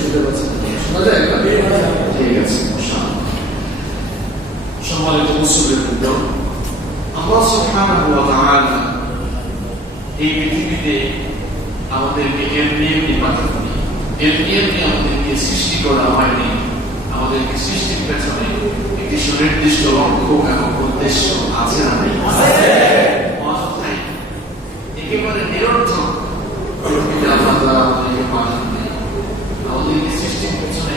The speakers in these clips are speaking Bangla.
শুনতে পাচ্ছেন? শোনা যায় না? ঠিক আছে। সম্মানিত মুসলিমবৃন্দ, আল্লাহ সুবহানাহু ওয়া তাআলা এই পৃথিবীতে আমাদেরকে এমনি পাঠাননি, এমনি আমাদেরকে সৃষ্টি করা হয়নি। আমাদেরকে সৃষ্টির পেছনে একটি সুনির্দিষ্ট লক্ষ্য এবং উদ্দেশ্য আছে না নেই? অযথাই একেবারে নিরর্থক আমাদেরকে পাঠাননি। আমাদেরকে সৃষ্টির পেছনে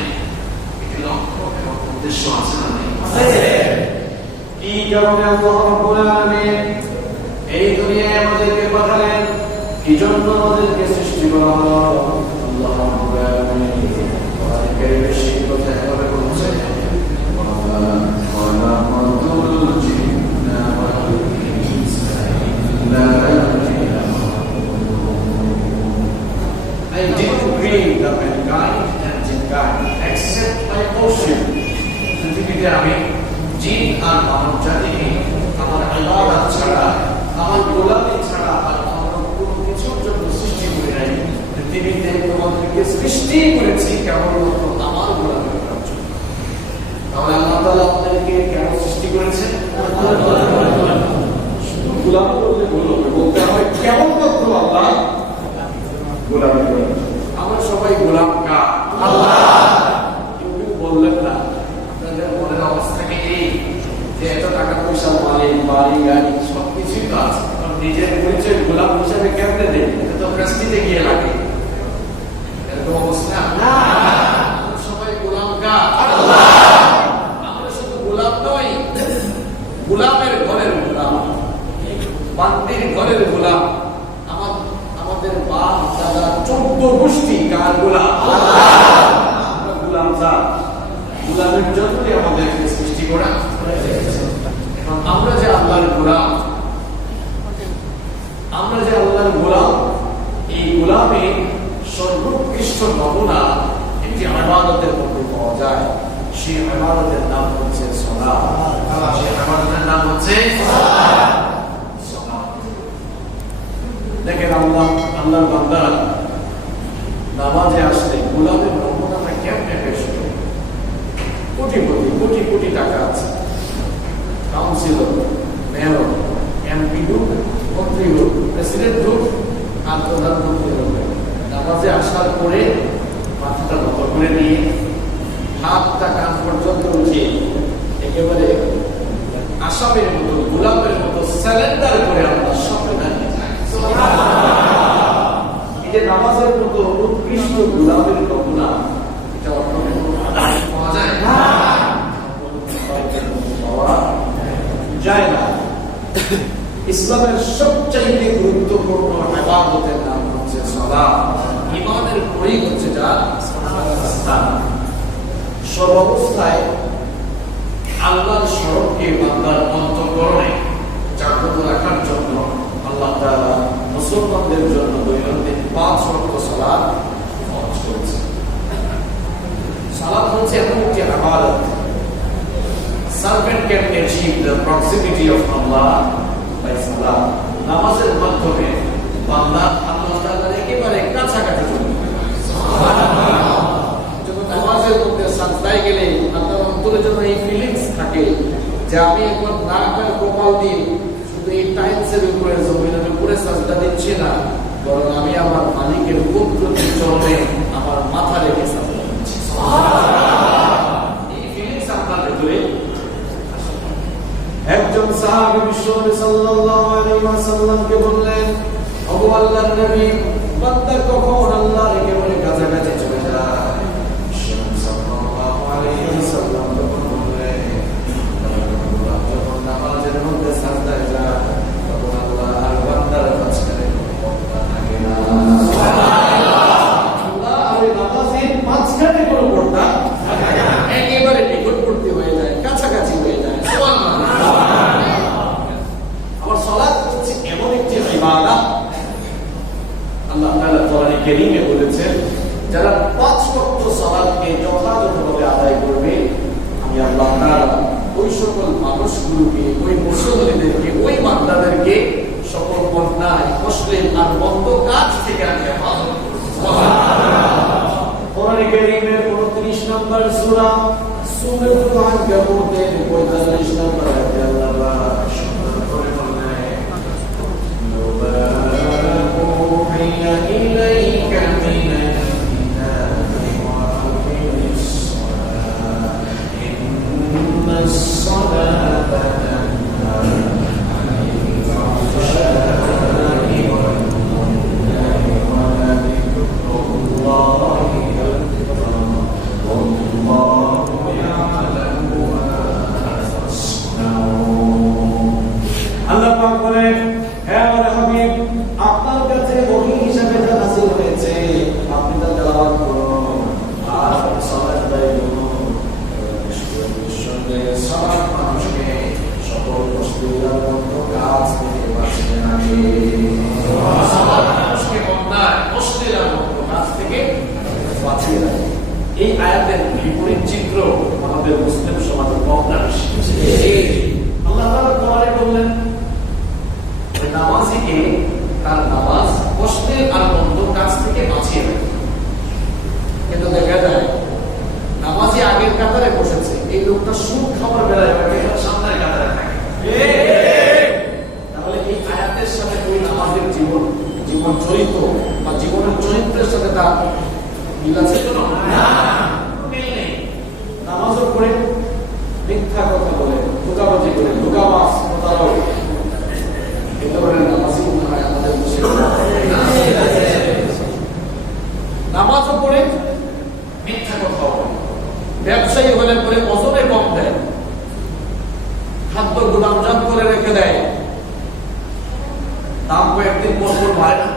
একটি লক্ষ্য এবং উদ্দেশ্য আছে না নেই? এই কারণে আল্লাহ রাব্বুল আলামিন এই দুনিয়ায় আমাদেরকে পাঠালেন, কি জন্য আমাদেরকে সৃষ্টি করা হলো। আল্লাহ রাব্বুল আলামিন কোরআনে কারীমে সেই কথা এভাবে বলেছেন, I didn't create the mankind and jinkind except by worship. পৃথিবীতে আমি জিন আর মানব জাতিকে আমার ইবাদত ছাড়া, আমার গোলামি ছাড়া আর অন্য কোনো কিছুর জন্য সৃষ্টি করে নাই। পৃথিবীতে তোমাদেরকে সৃষ্টি করেছি কেবলমাত্র আমার গোলামি করার জন্য। তাহলে আল্লাহ তাআলা আমাদেরকে কেন সৃষ্টি করেছেন? শুধু গোলামি করলে বলতে হয় কেবলমাত্র আল্লাহ গোলামি করেন। আমরা সবাই গোলাম কার? আল্লাহ। কেউ বললেন না আপনাদের মনের অবস্থাকে এই যে এত টাকা পয়সা, মালিক, বাড়ি, গাড়ি সবকিছুই তো আছে, নিজের পরিচয় গোলাম হিসাবে কেমনে দেয়? এটা তো প্রেস্টিজে গিয়ে লাগে। এরকম অবস্থা না। আমরা সবাই গোলাম কার? আল্লাহ। আমরা শুধু গোলাম নই, গোলামের ঘরের গোলাম, বান্দির ঘরের গোলাম। আমাদের বাপ দাদা 14 গোষ্ঠী কার গোলাম? আল্লাহ। আমরা গোলাম যার, গোলামের জন্যই আমাদেরকে সৃষ্টি করা। এখন আমরা যে আল্লাহর গোলাম, এই গোলামে সর্বোৎকৃষ্ট নমুনা একটি ইবাদতের মধ্যে পাওয়া যায়। সেই ইবাদতের নাম হচ্ছে সালাত। সেই ইবাদতের নাম হচ্ছে সালাত। দেখেন আল্লাহর বান্দারা নামাজে আসলে গোলামের নমুনাটা কেমনে পেশ করে। কোটি কোটি টাকা আছে, কাউন্সিলর, মেয়র, এমপি হোক, মন্ত্রী হোক, প্রেসিডেন্ট হোক আর প্রধানমন্ত্রী হোক, নামাজে আসার পরে মাথাটা নত করে দিয়ে হাতটা কান পর্যন্ত উঠিয়ে একেবারে আসামের মতো, গোলামের মতো স্যালেন্ডার করে আমরা সামনে দাঁড়িয়ে যাই। এই যে নামাজের মতো উৎকৃষ্ট গোলামের নমুনা, এটা অন্য কোনো পাওয়া যায় না, পাওয়া যায় না। ইসলামের সবচাইতে গুরুত্বপূর্ণ ইবাদতের নাম হচ্ছে সালাত। ঈমানের প্রতীক হচ্ছে যা সালাত। সর্বাবস্থায় আল্লাহর স্মরণকে বান্দার অন্তঃকরণে জাগ্রত রাখার জন্য আল্লাহ তাআলা মুসলমানদের জন্য দৈনন্দিন 5 ওয়াক্ত সালাত ফরজ করেছেন। সালাত হচ্ছে এমন একটি ইবাদত, servant can achieve the proximity of Allah by salat. নামাজের মাধ্যমে বান্দা আল্লাহ তাআলার একেবারে কাছাকাছি চলে যায়। সুবহানাল্লাহ। যখন নামাজের মধ্যে সাজদায় গেলে আপনার অন্তরে যখন এই ফিলিংস থাকে যে আমি এখন নাক আর কপাল দিয়ে শুধু এই টাইলসের উপরে, জমিনের উপরে সাজদা দিচ্ছি না, বরং আমি আমার মালিকের কুদরতি চরণে আমার মাথা রেখে সাজদা দিচ্ছি। সুবহানাল্লাহ। এই ফিলিংস আপনার ভিতরে। একজন সাহাবী বিশ্বনবী সাল্লাল্লাহু আলাইহি ওয়াসাল্লামকে বললেন, ওগো আল্লাহর নবী, বান্দা কখন আল্লাহর একেবারে কাছাকাছি চলে যায়? বিশ্বনবী সাল্লাল্লাহু আলাইহি ওয়াসাল্লাম তখন বললেন, যখন নামাজের মধ্যে সাজদায় যায় তখন আল্লাহ আর বান্দার মাঝখানে কোনো পর্দা থাকে না। সুবহানাল্লাহ। আল্লাহ আর নামাজের মাঝখানে কোনো পর্দা থাকে না, একেবারে নিকটবর্তী হয়ে যায়, কাছাকাছি হয়ে যায়। সুবহানাল্লাহ। আমার সালাত হচ্ছে এমন একটি ইবাদত, আল্লাহ তাআলা কোরআনে কারীমে বলেছেন, যারা 5 ওয়াক্ত সালাতকে যথাযথভাবে আদায় করবে, আমি আল্লাহ তাআলা ওই সকল মানুষগুলোকে, ওই মুসল্লিদেরকে, ওই বান্দাদেরকে সকল অন্যায়, অশ্লীল আর মন্দ কাজ থেকে আমি হেফাজত করব। সুবহানাল্লাহ। কোরআনে মধ্যে 45 নম্বর আয়াতে আল্লাহ পাক সুন্দর করে বলেন ইউহিয়া ইলাইকা মিনাল কিতাবি ওয়া আকিমিস সালাত ইন্নাস সালাতা তানহা আনিল ফাহশাই ওয়াল মুনকারি ওয়া যিকরুল্লাহি আকবার ওয়াল্লাহু ইয়ালামু মা তাসনাউন। আল্লাহ পাক বলেন, হে আমার হাবিব, আপনার কাছে ওহী হিসাবে যা নাযিল হয়েছে আপনি তা তেলাওয়াত করুন আর সালাত আদায় করুন। নিঃসন্দেহে সালাত মানুষকে সকল অশ্লীলতা বন্ধ কাজ থেকে বাঁচিয়ে রাখে। সালাত মানুষকে অন্যায় অশ্লীলতা বন্ধ কাজ থেকে বাঁচিয়ে রাখে। এই আয়াতের বিপরীত চিত্র আমাদের মুসলিম সমাজে কম না বেশি। আল্লাহ তাআলা কোরআনে বললেন নামাজিকে তার নামাজ অশ্লীল আর মন্দ কাজ থেকে বাঁচিয়ে রাখে। কিন্তু দেখা যায় নামাজি আগের কাতারে বসেছে, এই লোকটা সুদ খাবার বেলায় সামনের কাতারে থাকে। তাহলে এই আয়াতের সাথে ওই নামাজের জীবন চরিত্র বা জীবনের চরিত্রের সাথে তার মিল আছে তো না? মিল নেই। নামাজও পড়ে মিথ্যা কথা বলে, ধোঁকাবাজি করে, ধোঁকাবাজ, প্রতারক, এই ধরনের নামাজি হয় আমাদের মুসলিম। নামাজও পড়ে মিথ্যা কথা বলে, ব্যবসায়ী হলে পরে ওজনে কম দেয়, খাদ্য গুদামজাত করে রেখে দেয়, দাম কয়েকদিন পর পর বাড়ে না।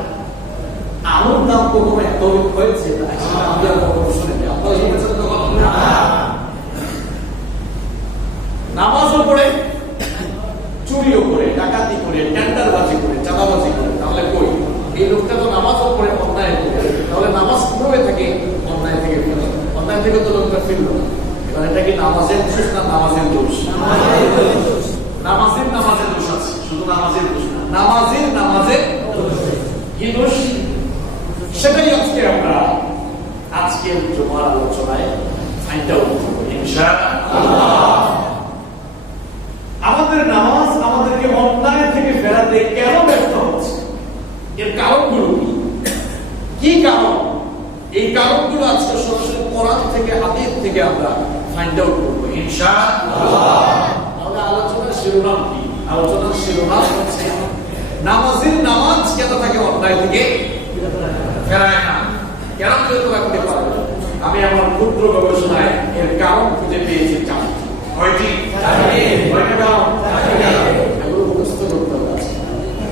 আলুর দাম কখনো এত হয়েছে আমি আর কখনো শুনিনি। আপনারা শুনেছেন তো? নামাজও পড়ে, চুরিও করে, ডাকাতি করে, টেন্ডারবাজি করে, চাঁদাবাজি করে। তাহলে কই এই লোকটা তো নামাজও পড়ে অন্যায় করে, তাহলে নামাজ কিভাবে থেকে অন্যায় থেকে ফেলে? অন্যায় থেকে তো লোকটা ফিরল না। এবার এটা কি নামাজের দোষ না নামাজের দোষ? নামাজের দোষ আছে, শুধু নামাজের দোষ না, নামাজের কি দোষ? সেটাই আজকে আমরা আজকের জুমার আলোচনায় ফাইন্ড আউট করব ইনশাআল্লাহ। আমাদের নামাজ আমাদেরকে অন্যায় থেকে ফেরাতে কেন ব্যর্থ হচ্ছে, এর কারণগুলো কি কারণ? এই কারণগুলো আজকে সরাসরি কোরআন থেকে হাদিস থেকে আমরা ফাইন্ড আউট করব ইনশাআল্লাহ। তাহলে আলোচনার শিরোনাম কি? আলোচনার শিরোনাম হচ্ছে নামাজ কেন তাকে অন্যায় থেকে ফেরায় না, কেন বিরত রাখতে পারে? আমি আমার ক্ষুদ্র গবেষণায় এর কারণ খুঁজে পেয়েছি চারটি। কয়টি? কয়টা কারণ? এগুলো মুখস্থ করতে হবে।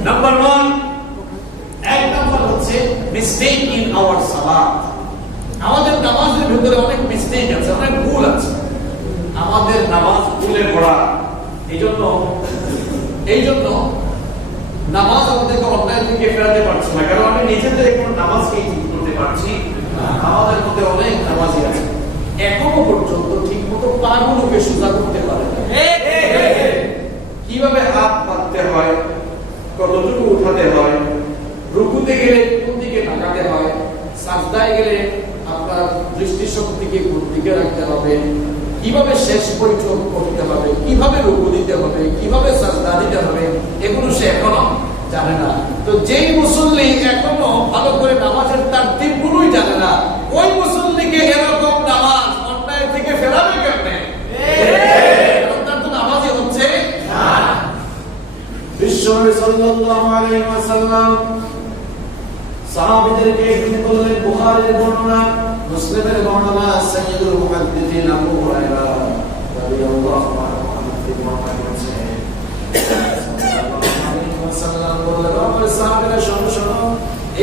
নাম্বার 1, এক নাম্বার হচ্ছে মিস্টেক ইন আওয়ার সালাত। আমাদের নামাজের ভিতরে অনেক মিস্টেক আছে, অনেক ভুল আছে। আমাদের নামাজ ভুলে ভরা। এই জন্য নামাজ আমাদেরকে অন্যায় থেকে ফেরাতে পারছে না, কারণ আমি নিজেদের কোনো নামাজকে ঠিক করতে পারছি না। আমাদের মধ্যে অনেক নামাজি আছে এখনো পর্যন্ত ঠিক মতো পাগুলোকে সোজা করতে পারে না। কিভাবে হাত পাততে হয়, কতটুকু উঠাতে হয়, রুকুতে গেলে কোন দিকে তাকাতে হয়, সাজদায় গেলে আপনার দৃষ্টিশক্তিকে কোন দিকে রাখতে হবে, কিভাবে শেষ পরিচয় করতে হবে, কিভাবে রুকু দিতে হবে, কিভাবে সাজদা দিতে হবে, এগুলো সে এখনো জানে না। তো যেই মুসল্লি এখনো ভালো করে নামাজের তারতিবগুলোই জানে না, ওই মুসল্লিকে এরকম নামাজ অন্যায় থেকে ফেরাবে কেমনে? তার তো নামাজই হচ্ছে না। বিশ্বনবী সাল্লাল্লাহু আলাইহি ওয়াসাল্লাম সাহাবীদেরকে একদিন বললেন, বুখারীর বর্ণনা, মুসলিমের বর্ণনা, সাইয়্যিদুল মুহাদ্দিসিন আবু হুরায়রা রাদিয়াল্লাহু আনহু বর্ণনা করেছেন। সাল্লাল্লাহু আলাইহি ওয়াসাল্লাম বললেন, আমার সাহাবীরা শোনো,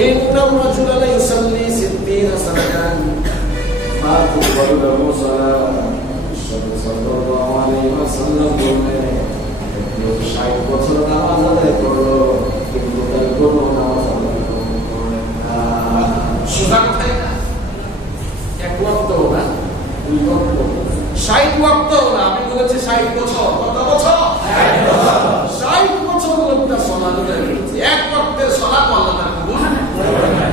ইন্নাল রাজুলা লা ইউসাল্লি 60 সানাতান মা তুকবালু লাহু সালাত। সাল্লাল্লাহু আলাইহি ওয়াসাল্লাম বললেন, 60 বছর নামাজ আদায় করলো কিন্তু তার কোনো নামাজ আদায় করলেন না। সুযোগ থাকে না, এক ওয়াক্ত না, দুই ওয়াক্ত, 60 ওয়াক্ত না, আমি বলেছি 60 বছর। কত বছর? 60 বছর লোকটা সালাত আদায় করেছে, এক ওয়াক্তের সালাত আল্লাহ তাআলা কবুল করেন না।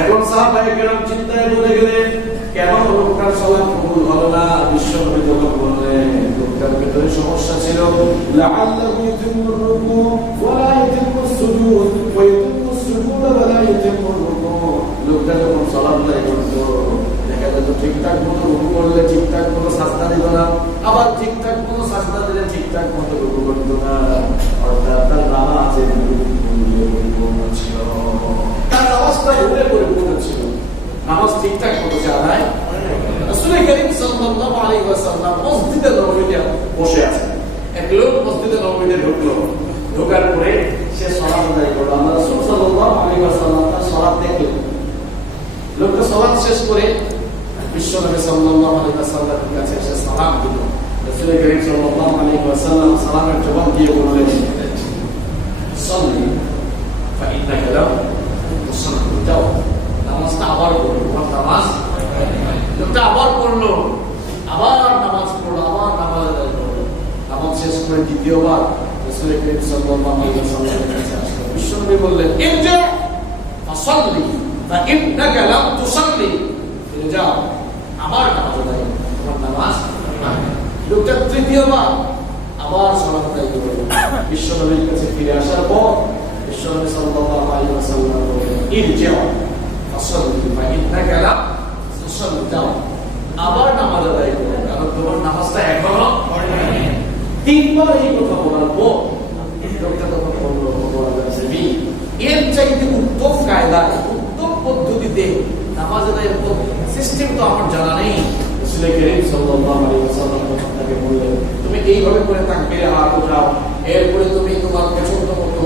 এখন সাহাবায়ে কেরাম চিন্তায় পড়ে গেলেন, কেন লোকটার সালাত কবুল হলো না? বিশ্বনবী যখন বললেন لعله يتم الركوع ولا يتم السجود ويتم السجود ولا يتم الركوع লোকটা যখন সালাত আদায় করতো দেখা যেত ঠিকঠাক মতো রুকু করলে ঠিকঠাক মতো সাজদা দিত না, আবার ঠিকঠাক মতো সাজদা দিলে ঠিকঠাক মতো রুকু করতো না, অর্থাৎ তার নামাজে পরিপূর্ণ ছিল, তার নামাজটা পরিপূর্ণ ছিল, নামাজ ঠিকঠাক মতো সে আদায়। রাসূল করিম সাল্লাল্লাহু আলাইহি ওয়াসাল্লাম মসজিদে নববীতে বসে আছেন। এক লোক মসজিদে নববীতে ঢুকলো, ঢোকার পরে সে সালাত আদায় করলো। আমরা রাসূল সাল্লাল্লাহু আলাইহি ওয়াসাল্লাম তার সালাত দেখলেন। লোকটা সালাত শেষ করে বিশ্বনবী সাল্লাল্লাহু আলাইহি ওয়াসাল্লামের কাছে এসে সালাম দিল। রাসূল করিম সাল্লাল্লাহু আলাইহি ওয়াসাল্লাম সালামের জবাব দিয়ে বললেন, সাল্লি ফাইন্নাকা লাম তুসাল্লি, যাও নামাজটা আবার পড়ো, নামাজ। লোকটা আবার পড়লো, আবার নামাজ পড়লো, আবার নামাজ আদায় করলো। নামাজ শেষ করে দ্বিতীয়বার রাসূল করিম সাল্লাল্লাহু আলাইহি ওয়াসাল্লামের কাছে আসলো। বিশ্বনবী বললেন, ইরজি ফাসাল্লি ফাইন্নাকা লাম তুসাল্লি, যাও আবার নামাজ আদায় করো, তোমার নামাজ। লোকটা তৃতীয়বার আবার সালাত আদায় করলো। বিশ্বনবীর কাছে ফিরে আসার পর বিশ্বনবী সাল্লাল্লাহু আলাইহি ওয়াসাল্লাম বললেন, ইরজি ফাসাল্লি ফাইন্নাকা লাম তুসাল্লি, যাও আবার নামাজ আদায় করো, কারণ তোমার নামাজটা এখনো হয়নি। তিনবার এই কথা বলার পর লোকটা তখন বলল, এর চাইতে উত্তম কায়দায় উত্তম পদ্ধতিতে নামাজ আদায়ের সিস্টেম তো আমার জানা নেই। রাসূল করিম সাল্লাল্লাহু আলাইহি ওয়াসাল্লাম তাকে বললেন, তুমি এইভাবে করে তাকবীরে হাত উঠাও, এরপরে তুমি তোমার পছন্দ মতো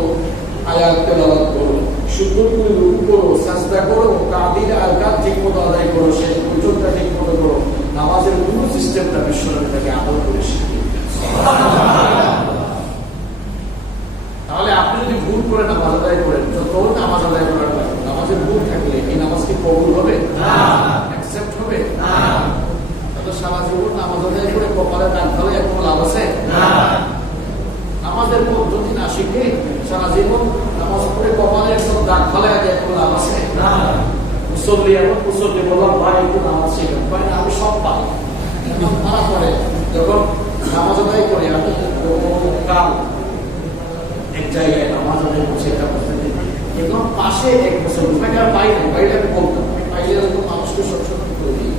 আয়াত তেলাওয়াত করো, সুন্দর করে রুকু করো, সাজদা করো, কাদির আরকান ঠিকমতো আদায় করো, শেষ পর্যন্ত ঠিকমতো করো। নামাজের পুরো সিস্টেমটা বিশ্বনবী তাকে আমল করে শিখিয়ে দিলেন। তাহলে আপনি যদি ভুল করে নামাজ আদায় করেন, তখন নামাজ আদায় করার নামাজের ভুল থাকলে এই নামাজ কি কবুল হবে? না। অ্যাকসেপ্ট হবে? না। তাহলে সারা জীবন নামাজ আদায় করে কপালে দাগ ফেলে এখন লাভ আছে? না। নামাজের পদ্ধতি না শিখে সারা জীবন নামাজ পড়ে কপালে সব দাগ ফেলে এখন লাভ আছে? না। মুসল্লি এখন মুসল্লি বললাম, ভাই একটু নামাজ শিখেন, ভাই আমি সব পাই। মারা পড়ে যখন নামাজ আদায় করে আমি কাল এক জায়গায় নামাজ আদায় করছে, এটা এখন পাশে এক বছর আর পাই না, পাইলে আমি বলতাম, আমি পাইলে মানুষকে সচেতন করে দিই।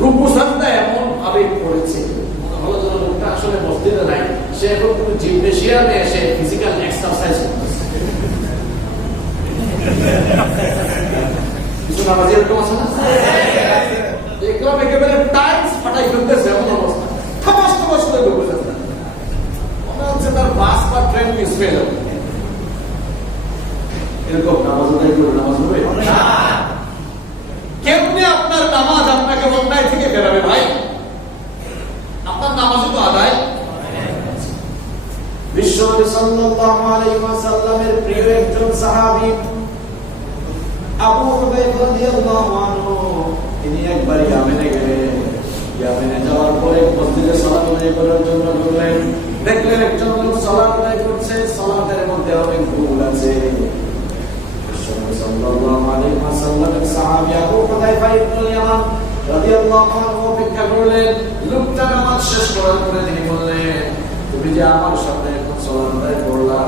রুকু সাজদা এমন ভাবে করেছে মনে হলো যেন লোকটা আসলে মসজিদে নাই, সে এখন কোনো জিমনেশিয়ামে এসে ফিজিক্যাল এক্সারসাইজ করতেছে। কিছু নামাজি এরকম আছে না, দেখলাম একেবারে টাইমস ফাটাই ফেলতেছে, এমন অবস্থা খামাস খামাস করে ঢুকে যাচ্ছে, মনে হচ্ছে তার বাস বা ট্রেন মিস হয়ে যাবে। এরকম নামাজ আদায় করে নামাজ হবে না। কেমনে আপনার নামাজ আপনাকে অন্যায় থেকে বেরাবে ভাই? আপনার নামাজও তো আদায়। বিশ্বনবী সাল্লাল্লাহু আলাইহি ওয়াসাল্লামের প্রিয় একজন সাহাবী আবু হুরায়রা রাদিয়াল্লাহু আনহু, তিনি একবার ইয়ামেনে গেলেন। ইয়ামেনে যাওয়ার পরে মসজিদে সালাত আদায় করার জন্য ঢুকলেন। দেখলেন একজন লোক সালাত আদায় করছে, সালাতের মধ্যে অনেক ভুল আছে। বিশ্বনবী সাল্লাল্লাহু আলাইহি ওয়াসাল্লামের সাহাবী আবু হুরায়রা ইবনুল ইয়ামান রাদিয়াল্লাহু আনহু অপেক্ষা করলেন। লোকটা নামাজ শেষ করার পরে তিনি বললেন, তুমি যে আমার সাথে এখন সালাত আদায় করলা,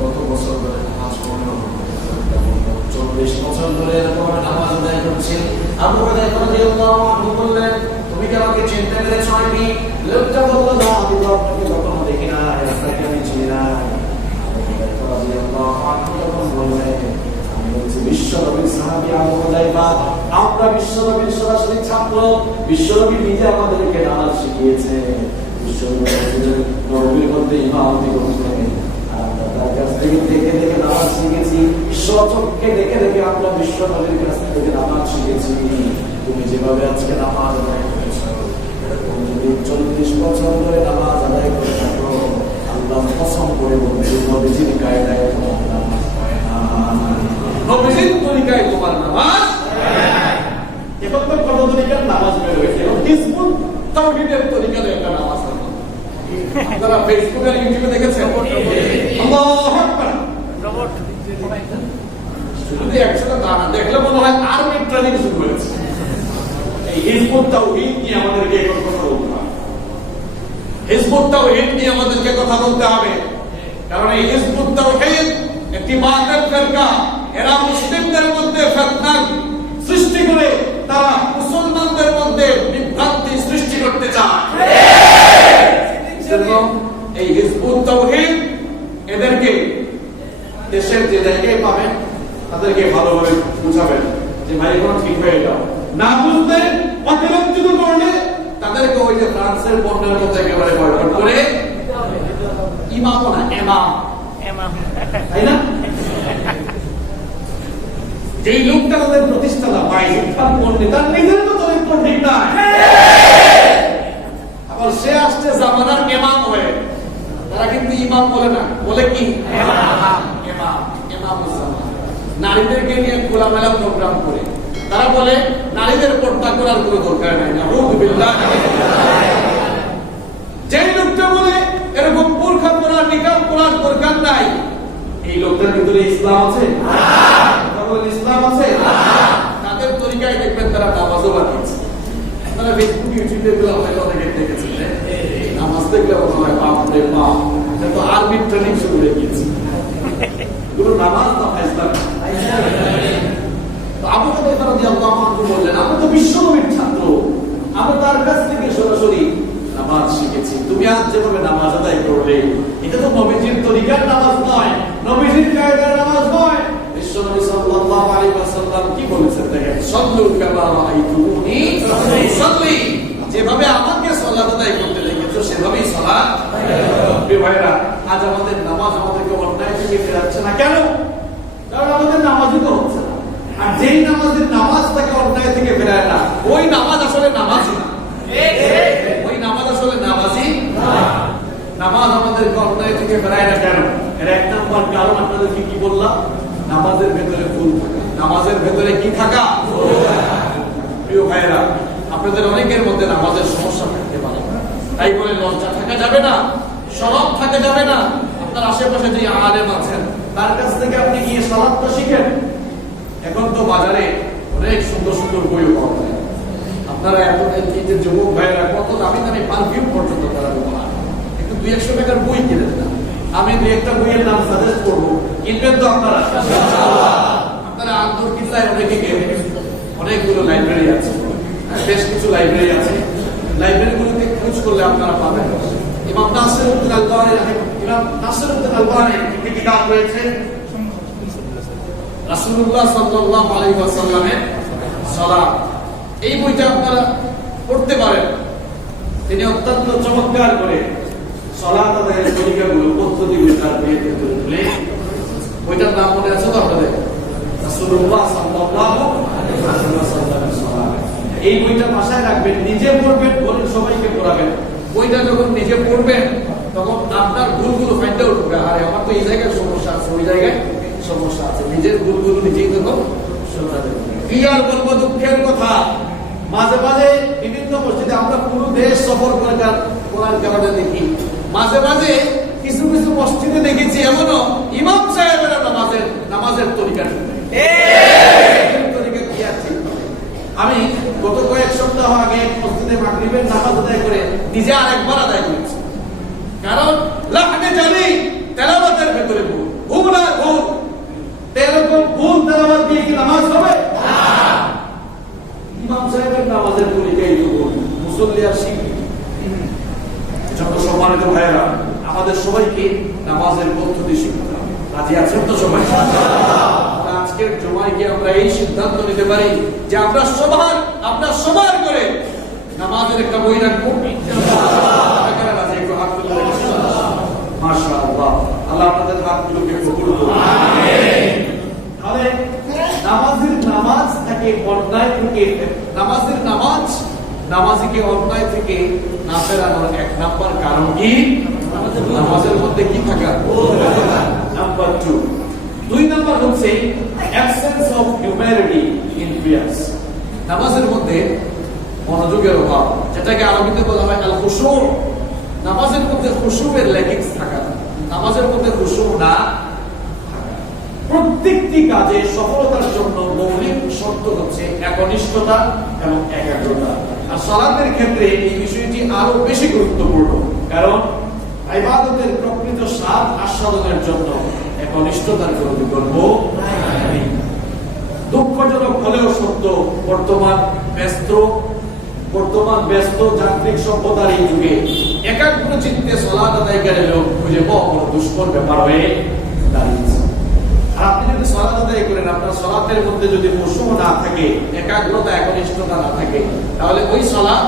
কত বছর ধরে নামাজ পড়লো? 40 বছর ধরে এরকম নামাজ আদায় করছি। আবু হুরায়রা রাদিয়াল্লাহু আনহু বললেন, তুমি কি আমাকে চিনতে পেরেছো নাকি? লোকটা বলল, না, আমি তো আপনাকে কখনো দেখি না, আপনাকে আমি চিনি না। আবু হুরায়রা রাদিয়াল্লাহু আনহু তখন বললেন, আমি হচ্ছি বিশ্বনবীর সাহাবী আবু হুরায়রা, আমরা বিশ্বনবীর সরাসরি ছাত্র, বিশ্বনবী নিজে আমাদেরকে নামাজ শিখিয়েছে, বিশ্বনবীর মধ্যে ইমামতি করতেন, তার কাছ থেকে দেখে দেখে নামাজ শিখেছি, স্বচক্ষে দেখে দেখে আমরা বিশ্বনবীর কাছ থেকে নামাজ শিখেছি। তুমি যেভাবে আজকে নামাজ আদায় করেছ, এরকম যদি 40 বছর ধরে নামাজ আদায় করে থাকো, আল্লাহ কসম করে বলছি নবীজির কায়দায় তোমার নামাজ হয় না, নবীজির তরিকায় তোমার নামাজ হয় না। এখন তো কত তরিকার নামাজ বের হয়েছে, হিজবুত তাওহীদের তরিকার একটা নামাজ হয়। আপনারা ফেসবুক আর ইউটিউবে দেখেছেন? আল্লাহু আকবার, যদি একসাথে দাঁড়া দেখলে মনে হয় আর্মি ট্রেনিং শুরু হয়েছে। এই হিজবুত তাওহীদ কি আমাদেরকে এখন কথা বলতে হয়? হিজবুত তাওহীদ নিয়ে আমাদেরকে কথা বলতে হবে, কারণ এই হিজবুত তাওহীদ একটি বাতিল ফিরকা। এরা মুসলিমদের মধ্যে ফিতনা সৃষ্টি করে তারা মুসলমানদের মধ্যে বিভ্রান্তি সৃষ্টি করতে চায়। এবং এই হিজবুত তাওহীদ এদেরকে দেশের যে জায়গায় পাবেন তাদেরকে ভালোভাবে বুঝাবেন যে ভাই এখন ঠিক হয়ে যাও। না বুঝতে অতিরঞ্জিত করলে তাদেরকে ওই যে ফ্রান্সের বন্ডের মতো একেবারে বয়কট করে ইমাম না এমাম, তাই না? যেই লোকটা তাদের প্রতিষ্ঠাতা বাইজিদ খান পণ্ডিত, তার নিজের তো চরিত্র ঠিক নাই, আবার সে আসছে জামানার ইমাম হয়ে। তারা কিন্তু ইমাম বলে না, বলে কি ইমাম। নারীদেরকে নিয়ে খোলামেলা প্রোগ্রাম করে তারা বলে নারীদের পর্দা করার কোনো দরকার নাই। নাউযুবিল্লাহ। যেই লোকটা বলে এরকম বোরখা পরা নিকাব পরার দরকার নাই, এই লোকটার ভিতরে ইসলাম আছে? ইসলাম আছে? তাদের তরিকায় দেখবেন তারা নামাজও বানিয়েছে। আপনারা ফেসবুক ইউটিউবে গুলো হয়তো অনেকে দেখেছেন, নামাজ দেখলে মনে হয় বাপরে বাপ, এটা তো আরবি ট্রেনিং শুরু হয়ে গিয়েছে। এগুলো নামাজ না ইসলাম। আবু হুরায়রা রাদিয়াল্লাহু আনহু বললেন, আমি তো বিশ্বনবীর ছাত্র, আমি তার কাছ থেকে সরাসরি নামাজ শিখেছি। তুমি আজ যেভাবে নামাজ আদায় করলে, এটা তো নবীজির তরিকার নামাজ নয়, নবীজির কায়দার নামাজ নয়। বিশ্বনবী সাল্লাল্লাহু আলাইহি ওয়াসাল্লাম কি বলেছেন দেখেন, সাল্লু কামা রাআইতুমুনি উসাল্লি, যেভাবে আমাকে সালাত আদায় করতে দেখেছো সেভাবেই সালাত আদায় করো। প্রিয় ভাইরা, আজ আমাদের নামাজ আমাদেরকে অন্যায় থেকে ফেরাচ্ছে না কেন? কারণ আমাদের নামাজই তো হচ্ছে না। আর যেই নামাজের নামাজ তাকে অন্যায় থেকে ফেরায় না, ওই নামাজ আসলে নামাজই না। ওই নামাজ আসলে নামাজই না। নামাজ আমাদেরকে অন্যায় থেকে ফেরায় না কেন? এর এক নম্বর কারণ আপনাদেরকে কি বললাম, নামাজের ভেতরে ভুল থাকা। নামাজের ভেতরে কি থাকা? প্রিয় ভাইয়েরা, আপনাদের অনেকের মধ্যে নামাজের সমস্যা থাকতে পারে, তাই বলে লজ্জা থাকা যাবে না, শরম থাকা যাবে না। আপনার আশেপাশে যে আলেম আছেন তার কাছ থেকে আপনি গিয়ে সালাতটা শিখেন। এখন তো বাজারে অনেক সুন্দর সুন্দর বইও পাওয়া যায়। আপনারা এখন এই যে যুবক ভাইয়েরা কত দামি দামি পারফিউম পর্যন্ত তারা ব্যবহার, একটু 200 টাকার বই কিনে দেন। আমি দু একটা বইয়ের নাম সাজেস্ট করবো, কিনবেন তো আপনারা? আপনারা আন্দোলন কিনলায় অনেকে গেলেন, অনেকগুলো লাইব্রেরি আছে, বেশ কিছু লাইব্রেরি আছে। লাইব্রেরিগুলোতে খোঁজ করলে আপনারা পাবেন। ইমাম নাসিরউদ্দিন আলবানী একটি কিতাব রয়েছে, রাসূলুল্লাহ সাল্লাল্লাহু আলাইহি ওয়াসাল্লামের সালাত। এই বইটা আপনারা পড়তে পারেন। তিনি অত্যন্ত চমৎকার করে সালাত আদায়ের তরিকাগুলো, পদ্ধতিগুলো তার বইতে তুলে। বইটার নাম মনে আছে তো আপনাদের? রাসূলুল্লাহ সাল্লাল্লাহু আলাইহি ওয়াসাল্লামের সালাত। এই বইটা বাসায় রাখবেন, নিজে পড়বেন, বলেন সবাইকে পড়াবেন। বইটা যখন নিজে পড়বেন তখন আপনার ভুলগুলো ফাইন্ড আউট হবে। আরে আমার তো এই জায়গায় সমস্যা আছে, ওই জায়গায় সমস্যা আছে। নিজের ভুলগুলো নিজেই তখন শোধরাতে হবে। কি আর বলবো, দুঃখের কথা, মাঝে মাঝে বিভিন্ন মসজিদে আমরা পুরো দেশ সফর করে করার কারণে দেখি, মাঝে মাঝে কিছু কিছু মসজিদে দেখেছি এমনও ইমাম সাহেবেরা নামাজের তরিকা কি আছে। আমি গত কয়েক সপ্তাহ আগে মসজিদে মাগরিবের নামাজ আদায় করে নিজে আরেকবার আদায় করেছি। কারণ লাহনে জানি তেলাওয়াতের ভেতরে ভুল না ভুল, এরকম ভুল তেলাওয়াত দিয়ে কি নামাজ হবে? ইমাম সাহেবের নামাজের তরিকাই তো ভুল, মুসল্লি আর শিখবে। যত সম্মানিত ভাইয়েরা, আমাদের সবাইকে নামাজের পদ্ধতি শিখতে হবে। রাজি আছেন তো সবাই? আজকের জমায় কি আমরা এই সিদ্ধান্ত নিতে পারি যে আমরা সবার করে নামাজের একটা বই রাখবো? মাশাআল্লাহ, আল্লাহ আপনাদের হাতগুলোকে কবুল করুন। তাহলে নামাজকে অন্যায় থেকে না ফেরানোর এক নাম্বার কারণ কি? নামাজের মধ্যে কি থাকা? নাম্বার 2। 2 নাম্বার হচ্ছে absence of humanity in prayers. নামাজের মধ্যে মনোযোগের অভাব, যেটাকে আরবিতে বলা হয় আল খুশু। নামাজের মধ্যে খুশুয়ের ল্যাকিংস থাকা, নামাজের মধ্যে খুশু না থাকা। প্রত্যেকটি কাজে সফলতার জন্য মৌলিক শর্ত হচ্ছে একনিষ্ঠতা এবং একাগ্রতা। আর সালাতের ক্ষেত্রে এই বিষয়টি আরো বেশি গুরুত্বপূর্ণ। কারণ ইবাদতের প্রকৃত স্বাদ আস্বাদনের জন্য একনিষ্ঠতার কোনো বিকল্প নাই। দুঃখজনক হলেও সত্য, বর্তমান ব্যস্ত যান্ত্রিক সভ্যতার এই যুগে একাগ্র চিত্তে সালাত আদায়কারী লোক খুঁজে পাওয়া বড় দুষ্কর ব্যাপার হয়ে দাঁড়িয়েছে। আর আপনি যদি সালাত আদায় করেন, আপনার সালাতের মধ্যে যদি খুশু না থাকে, একাগ্রতা একনিষ্ঠতা না থাকে, তাহলে ওই সালাত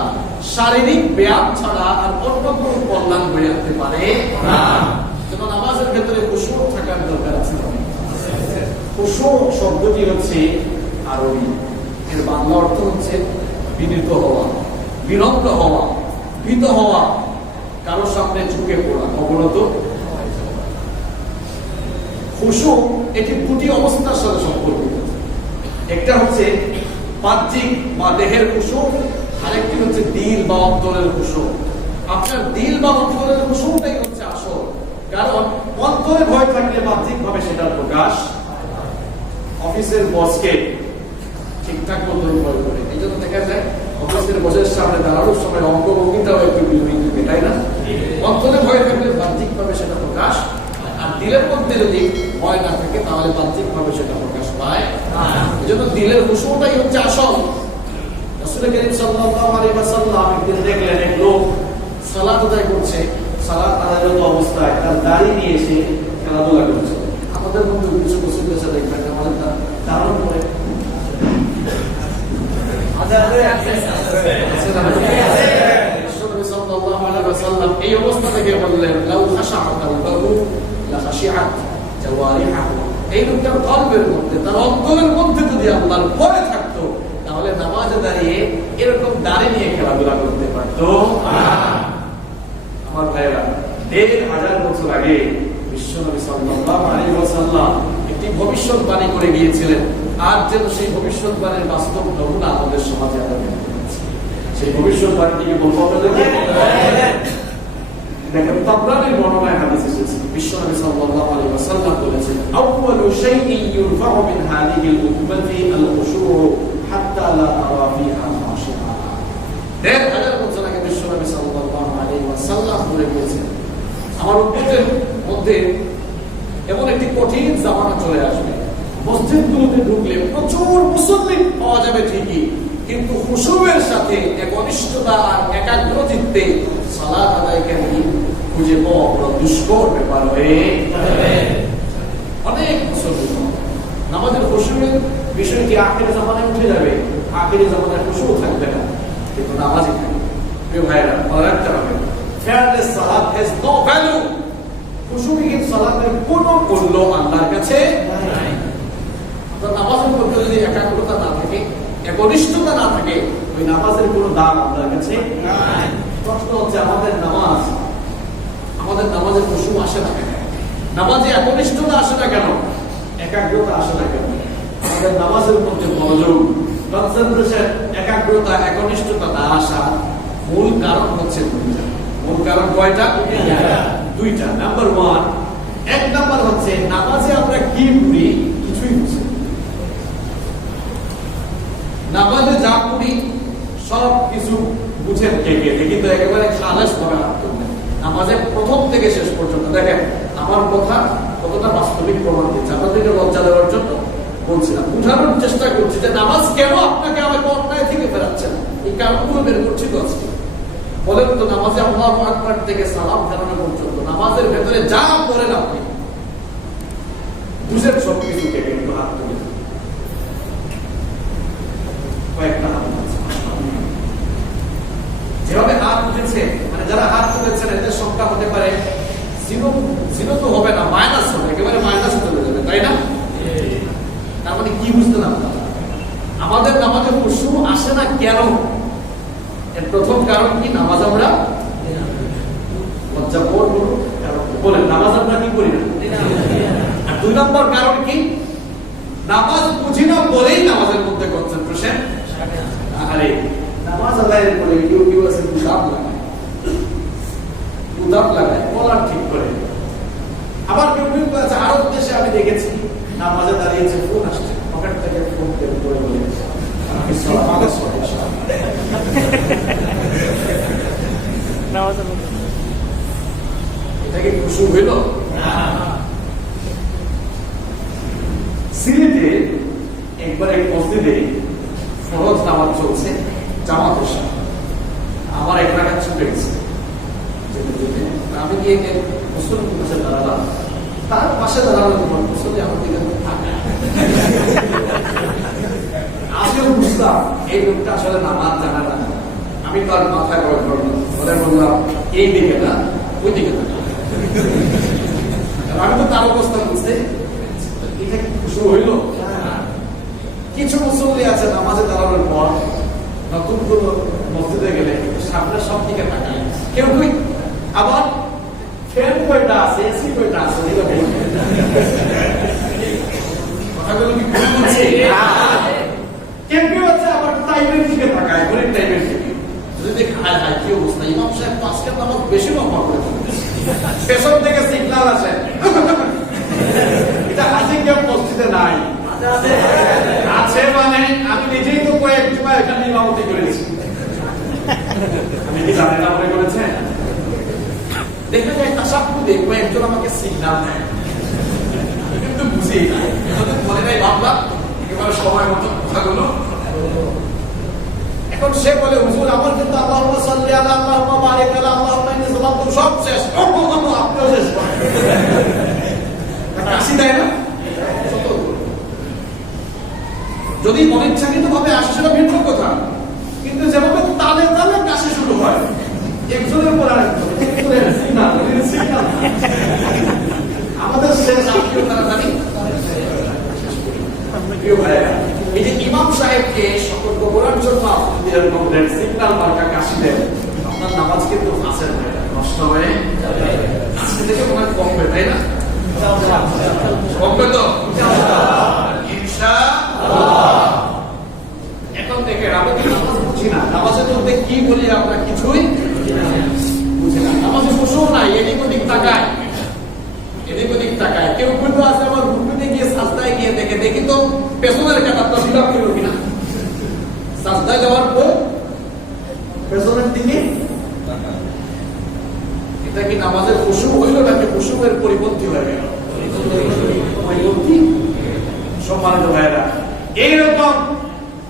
শারীরিক ব্যায়াম ছাড়া আর অন্য কোনো কল্যাণ হয়ে আসতে পারে না। যেমন নামাজের ভেতরে খুশু থাকার দরকার আছে। খুশু শব্দটি হচ্ছে আরবি, এর বাংলা অর্থ হচ্ছে বিনীত হওয়া, বিনম্র হওয়া, ভীত হওয়া, কারোর সামনে ঝুঁকে পড়া, অবনত। খুশু এটি দুটি অবস্থার সাথে সম্পর্কিত। একটা হচ্ছে বাহ্যিক বা দেহের খুশু, আরেকটি হচ্ছে দিল বা অন্তরের খুশু। আপনার দিল বা অন্তরের খুশুটাই হচ্ছে আসল, কারণ অন্তরে ভয় থাকলে বাহ্যিক ভাবে সেটার প্রকাশ। অফিসের বসকে ঠিকঠাক মতো ভয় করে, এই জন্য দেখা যায় অফিসের বসের সামনে দাঁড়ানোর সময় অঙ্গভঙ্গিটাও একটু বিপরীত, তাই না? অন্তরে ভয় থাকলে বাহ্যিক ভাবে সেটা প্রকাশ, আর দিলের মধ্যে যদি ভয় না থাকে তাহলে বাহ্যিক ভাবে সেটা প্রকাশ পায় না। এই জন্য দিলের খুশুটাই হচ্ছে আসল। রাসূল করিম সাল্লাল্লাহু আলাইহি ওয়াসাল্লাম একদিন দেখলেন এক লোক সালাত আদায় করছে, সালাত আদায়রত অবস্থায় তার দাড়ি নিয়ে এসে খেলাধুলা করছে। আমাদের মধ্যে কিছু মুসলিমদের সাথে দেখবেন আমাদের ধারণ করে এই অবস্থা থেকে বললেন লাউ খাশাআত আল-বাহু লা খাশিআত জাওয়ারিহু। এই লোকটার কলবের মধ্যে, তার অন্তরের মধ্যে যদি আল্লাহর ভয় থাকতো, তাহলে নামাজে দাঁড়িয়ে এরকম দাড়ি নিয়ে খেলাধুলা করতে পারতো। আমার ভাইরা, ১,৫০০ বছর আগে বিশ্বনবী সাল্লাল্লাহু আলাইহি ওয়াসাল্লাম একটি ভবিষ্যৎবাণী করে গিয়েছিলেন, আর যেন সেই ভবিষ্যৎবাণীর বাস্তব নমুনা আমাদের সমাজে আমরা দেখতে পাচ্ছি। সেই ভবিষ্যৎবাণীকে বলবো আপনাদেরকে। দেখেন, তাবরানীর বর্ণনায় হাদিস এসেছে, বিশ্বনবী সাল্লাল্লাহু আলাইহি ওয়াসাল্লাম বলেছেন, আউয়ালু শাইইন ইউরফাউ মিন হাযিহিল উম্মতি আল-খুশু' হাত্তা লা আরা ফিহা খাশিআ। ১,৫০০ বছর আগে বিশ্বনবী সাল্লাল্লাহু আলাইহি ওয়াসাল্লাম বলে গিয়েছেন, আমার উম্মতের মধ্যে এমন একটি কঠিন জামানা চলে আসবে, মসজিদগুলোতে ঢুকলে প্রচুর মুসল্লি পাওয়া যাবে ঠিকই, কিন্তু খুশুয়ের সাথে একনিষ্ঠতা আর একাগ্র চিত্তে সালাত আদায়কারী খুঁজে পাওয়া বড় দুষ্কর ব্যাপার হয়ে যাবে। অনেক মুসল্লি নামাজের খুশুয়ের বিষয়টি আখিরি জামানায় উঠে যাবে, আখিরি জামানায় খুশু থাকবে না, কিন্তু নামাজই থাকবে। প্রিয় ভাইরা, মনে রাখতে হবে, ফেয়ারলেস সালাত হ্যাজ নো ভ্যালু। খুশুবিহীন সালাতের কোনো মূল্য আল্লাহর কাছে নাই। আপনার নামাজের মধ্যে যদি একাগ্রতা না থাকে, একনিষ্ঠতা না থাকে, ওই নামাজের কোনো দাম আল্লাহর কাছে নাই। প্রশ্ন হচ্ছে, আমাদের নামাজের খুশু আসে না কেন? নামাজে একনিষ্ঠতা আসে না কেন? একাগ্রতা আসে না কেন? আমাদের নামাজের মধ্যে মনোযোগ, কনসেন্ট্রেশন, একাগ্রতা, একনিষ্ঠতা না আসা মূল কারণ হচ্ছে দুইটা। মূল কারণ কয়টা? দুইটা। নাম্বার 1, এক নাম্বার হচ্ছে নামাজে আমরা কি করি কিছুই বুঝি না। নামাজে যা করি সব কিছু বুঝেন কে কিন্তু একেবারে খালেস ভাবে হাত করবেন নামাজের প্রথম থেকে শেষ পর্যন্ত। দেখেন আমার কথা কতটা বাস্তবিক প্রমাণ দিচ্ছে, আপনাদেরকে লজ্জা দেওয়ার জন্য বলছি না, বুঝানোর চেষ্টা করছি যে নামাজ কেন আপনাকে আমাকে অন্যায় থেকে ফেরাচ্ছে না, এই কারণগুলো বের করছি তো আজকে। বলেন তো, নামাজে আল্লাহু আকবার থেকে সালাম ফেরানো পর্যন্ত নামাজের ভেতরে যা করেন আপনি বুঝেন সবকিছু কে কিন্তু হাত তুলে কয়েকটা হাত আছে যেভাবে হাত উঠেছে, মানে যারা হাত তুলেছেন এদের সংখ্যা হতে পারে জিরো তো হবে না, মাইনাস হবে, একেবারে মাইনাসে চলে যাবে, তাই না? তার মানে কি বুঝলেন আপনারা? আমাদের নামাজে খুশু আসে না কেন? এর প্রথম কারণ কি? নামাজ আমরা লজ্জা বোধ বলেন, নামাজ আমরা কি করি না। আর 2 নম্বর কারণ কি? নামাজ বুঝি না বলেই নামাজের মধ্যে কনসেন্ট্রেশন। আরে নামাজ আদায়ের পরে কেউ আছে উদাপ লাগায় কলার ঠিক করে, আবার কেউ আছে আরব দেশে আমি দেখেছি নামাজে দাঁড়িয়েছে, ফোন আসছে, পকেট থেকে ফোন বের করে বলেছে এটা কি খুশু হইল? সিলেটে একবার এক মসজিদে ফরজ নামাজ চলছে জামাতের সাথে। আমার এক রাকাত ছুটে গেছে, আমি গিয়ে মুসলিমের পাশে দাঁড়ালাম। তার পাশে দাঁড়ানো তোমার মুসলিম আমার দিকে থাকে। আজকে বুঝলাম এই লোকটা আসলে নামাজ জানা না। আমি তার মাথায় বড় করলাম, বললাম এই দিকে না ওই দিকে না। আমি তো তার অবস্থা বুঝতে এটা শুরু হইল। কিছু মুসল্লি আছে নামাজে দাঁড়ানোর পর নতুন কোন মসজিদে গেলে সামনে সব দিকে তাকায়, কেউ কই আবার ফ্যান কয়টা আছে, এসি কয়টা আছে, কথাগুলো কি ভুল বলছি? কেউ কেউ আছে আবার টাইমের দিকে তাকায়, ঘড়ির টাইমের দিকে। যদি খায় খায় কি অবস্থা, ইমাম সাহেব পাঁচটা নামাজ বেশি লম্বা করে পেছন থেকে সিগনাল আসে। এটা হাসি কেউ মসজিদে নাই আছে, মানে আমি নিজেই তো কয়েক জুমা এখানে ইমামতি করেছি। আমি কি জানি না মনে করেছে? দেখা যায় তাসাব্বুদে কয়েকজন আমাকে সিগনাল দেয়, কিন্তু বুঝি না, মনে নাই ভাবলাম একেবারে সময় মতো কথাগুলো। এখন সে বলে হুজুর আমার কিন্তু আল্লাহুম্মা সাল্লি আলা আল্লাহুম্মা বারিক আলা আল্লাহুম্মা ইন্নী সালাতু সব শেষ, আপনিও শেষ করেন। হাসি দেয় না? যদি অনিচ্ছাকৃত ভাবে আসে সেটা ভিন্ন কথা, কিন্তু যেভাবে তালে তালে কাশি শুরু হয় একজনের পর আরেকজন, আমাদের শেষ আত্মীয় তাড়াতাড়ি। এই যে ইমাম সাহেবকে সতর্ক করার জন্য সিগন্যাল মার্কা কাশি দেন, আপনার নামাজ কিন্তু ফাঁসের নষ্ট হয়ে আজকে থেকে মনে হয় কমবে, তাই না? কমবে তো ইনশাআল্লাহ। এখন থেকে আমি নামাজ বুঝি না, নামাজের মধ্যে কি বলি আমরা কিছুই বুঝি না। নামাজে বসেও নাই, এদিক ওদিক তাকায়, এদিক ওদিক তাকায়। কেউ কিন্তু আছে আমার রুকুতে গিয়ে সাজদায় গিয়ে দেখি তো পেছনের কাতারটা ফিল আপ হলো কিনা। সাজদায় যাওয়ার পর পেছনের দিকে এটা কি নামাজের খুশু হইল নাকি খুশুয়ের পরিপন্থী হয়ে গেল? পরিপন্থী। সম্মানিত ভাইরা, এইরকম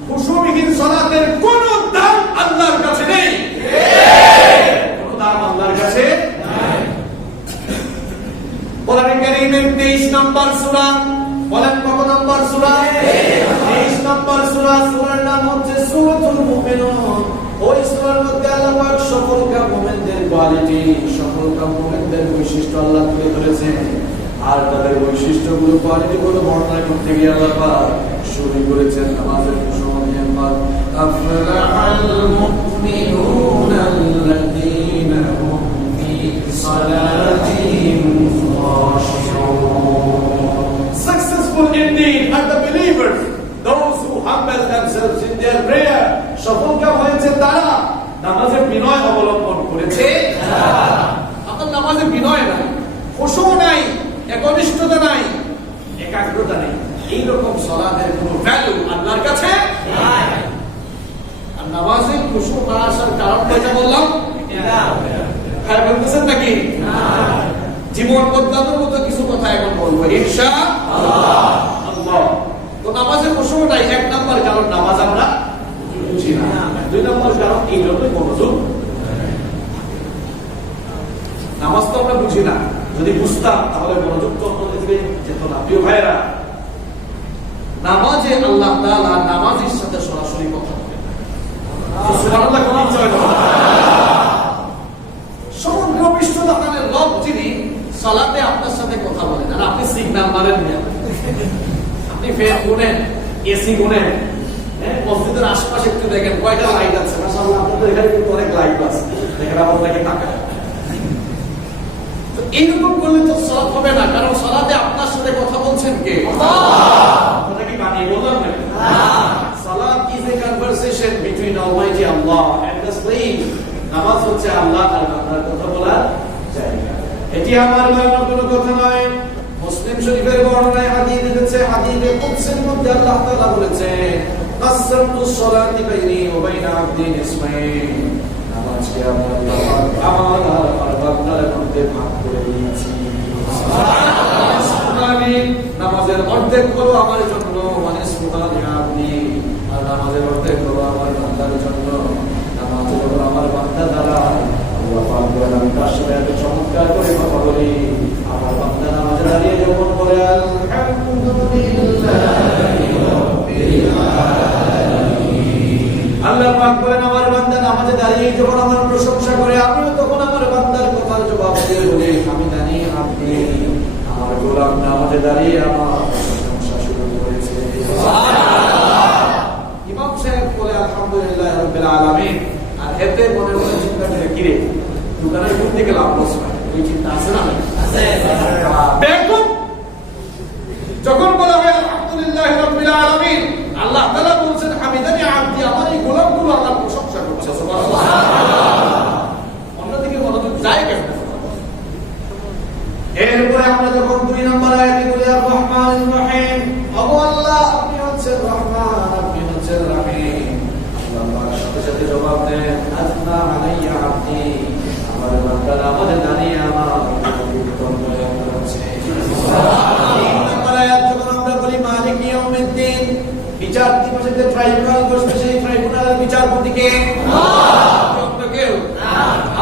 খুশুবিহীন সালাতের কোন দাম আল্লাহর কাছে নেই, কোন দাম আল্লাহর কাছে নাই। কোরআনে কারীমের 23 নম্বর সূরা, বলেন কত নম্বর সূরা? 23 নম্বর সূরা। সূরার নাম হচ্ছে সূরাতুল মুমিনুন। ওই সূরার মধ্যে আল্লাহ পাক সকল মুমিনদের কোয়ালিটি, সকল মুমিনদের বৈশিষ্ট্য আল্লাহ তুলে ধরেছেন। আর তাদের বৈশিষ্ট্যগুলো, কোয়ালিটিগুলো বর্ণনা করতে গিয়ে আল্লাহ পাক শুরু করেছেন নামাজের সময় পর আফলাহাল মুমিনুনা আল্লাযীনা হুম ফি সালাতিহিম খাশিউন। Successful indeed are the believers, those who humble themselves in their prayer. সফলকাম হয়েছে তারা নামাজে বিনয় অবলম্বন করেছে। আপনার নামাজে বিনয় নাই, খুশু নাই, একনিষ্ঠতা নাই, একাগ্রতা নেই, এইরকম সালাতের কোনো ভ্যালু আল্লাহর কাছে নাই। আর নামাজে খুশু না আসার কারণ কয়টা বললাম? হ্যাঁ বলতেছেন নাকি? জীবন বদলানোর মতো কিছু কথা এখন বলবো ইনশাআল্লাহ। তো নামাজে খুশু নাই, এক নাম্বার কারণ নামাজ আমরা বুঝি না। দুই নাম্বার কারণ এই জন্যই মনোযোগ। নামাজ তো আমরা বুঝি না, যদি বুঝতাম তাহলে মনোযোগ তো অন্যদিকে যেত না। প্রিয় ভাইরা, নামাজে আল্লাহ তাআলা নামাজের সাথে সরাসরি কথা বলেন। সুবহানাল্লাহ, কোন জয় হোক। সমগ্র বিশ্বজাহানের রব যিনি সালাতে আপনার সাথে কথা বলেন, আর আপনি সিগন্যাল মারেন না। আপনি ফ্যান গুনেন, এসি গুনেন, মসজিদের আশপাশে একটু দেখেন কয়টা লাইট আছে। মাশাআল্লাহ, আপনাদের এখানে কিন্তু অনেক লাইট আছে, দেখেন আপনাকে তাকায়। তো এইরকম করলে তো সালাত হবে না, কারণ সালাতে আপনার সাথে কথা বলছেন কে? আল্লাহ। কথা কি বানিয়ে বললাম নাকি? Salat is a conversation between almighty Allah and the slave. নামাজ হচ্ছে আল্লাহ আর বান্দার কথা বলার জায়গা। এটি আমার বানানোর কোনো কথা নয়। মুসলিম শরীফের বর্ণনায় হাদিস এসেছে, হাদিসে কুদসির মধ্যে আল্লাহ তাআলা বলেছেন, কাসসামতুস সালাতি বাইনি ওয়া বাইনা আবদি নিসফাইন। নামাজকে আমার বান্দার মধ্যে ভাগ করে অর্ধেক হলো আমার জন্য, মানে সুবহান আপনি, আর নামাজের অর্ধেক হলো আমার বান্দার জন্য, নামাজের হলো আমার বান্দা দ্বারা। আল্লাহ পাক বলেন আমি তার সাথে এত চমৎকার করে কথা বলি, আমার বান্দা নামাজে দাঁড়িয়ে যখন বলে আল্লাহ পাক বলেন আমার বান্দা নামাজে দাঁড়িয়ে যখন আমার প্রশংসা করে, আমিও তখন আমার বান্দার কথার জবাব দিয়ে বলি আমি জানি আপনি। আমার গোলাম নামাজে দাঁড়িয়ে আমার প্রশংসা শুরু করেছে। ইমাম সাহেব বলে আলহামদুলিল্লাহ রাব্বিল আলামিন, আর এতে মনে মনে চিন্তা করে কিরে দোকানে ঘুরতে গেলাম বস ভাই, এই চিন্তা আছে না? আছে। বেকুব যখন বলা হয় আলহামদুলিল্লাহ রাব্বিল আলামিন, আল্লাহ তাআলা বলেন হামিদানি আবদি, আমার এই গোলামগুলো আল্লাহর প্রশংসা করছে। সুবহানাল্লাহ। অন্যদিকে মনোযোগ যায় কেন? এরপরে আমরা যখন 2 নম্বর আয়াতে বলি আর রহমানির রহিম, ও আল্লাহ আপনি হচ্ছেন রহমান, আপনি হচ্ছেন রহিম, আল্লাহ পাক সাথে সাথে জবাব দেন আজনা আলাইয়া আবদি, আমার বান্দা নামাজে দাঁড়িয়ে আমার উত্তম দয়া করেছে। মালিক ইয়াউমিদ্দিন, বিচার দিবসে যে ট্রাইব্যুনাল বসবে সেই ট্রাইব্যুনালের বিচারপতি কে? অন্য কেউ?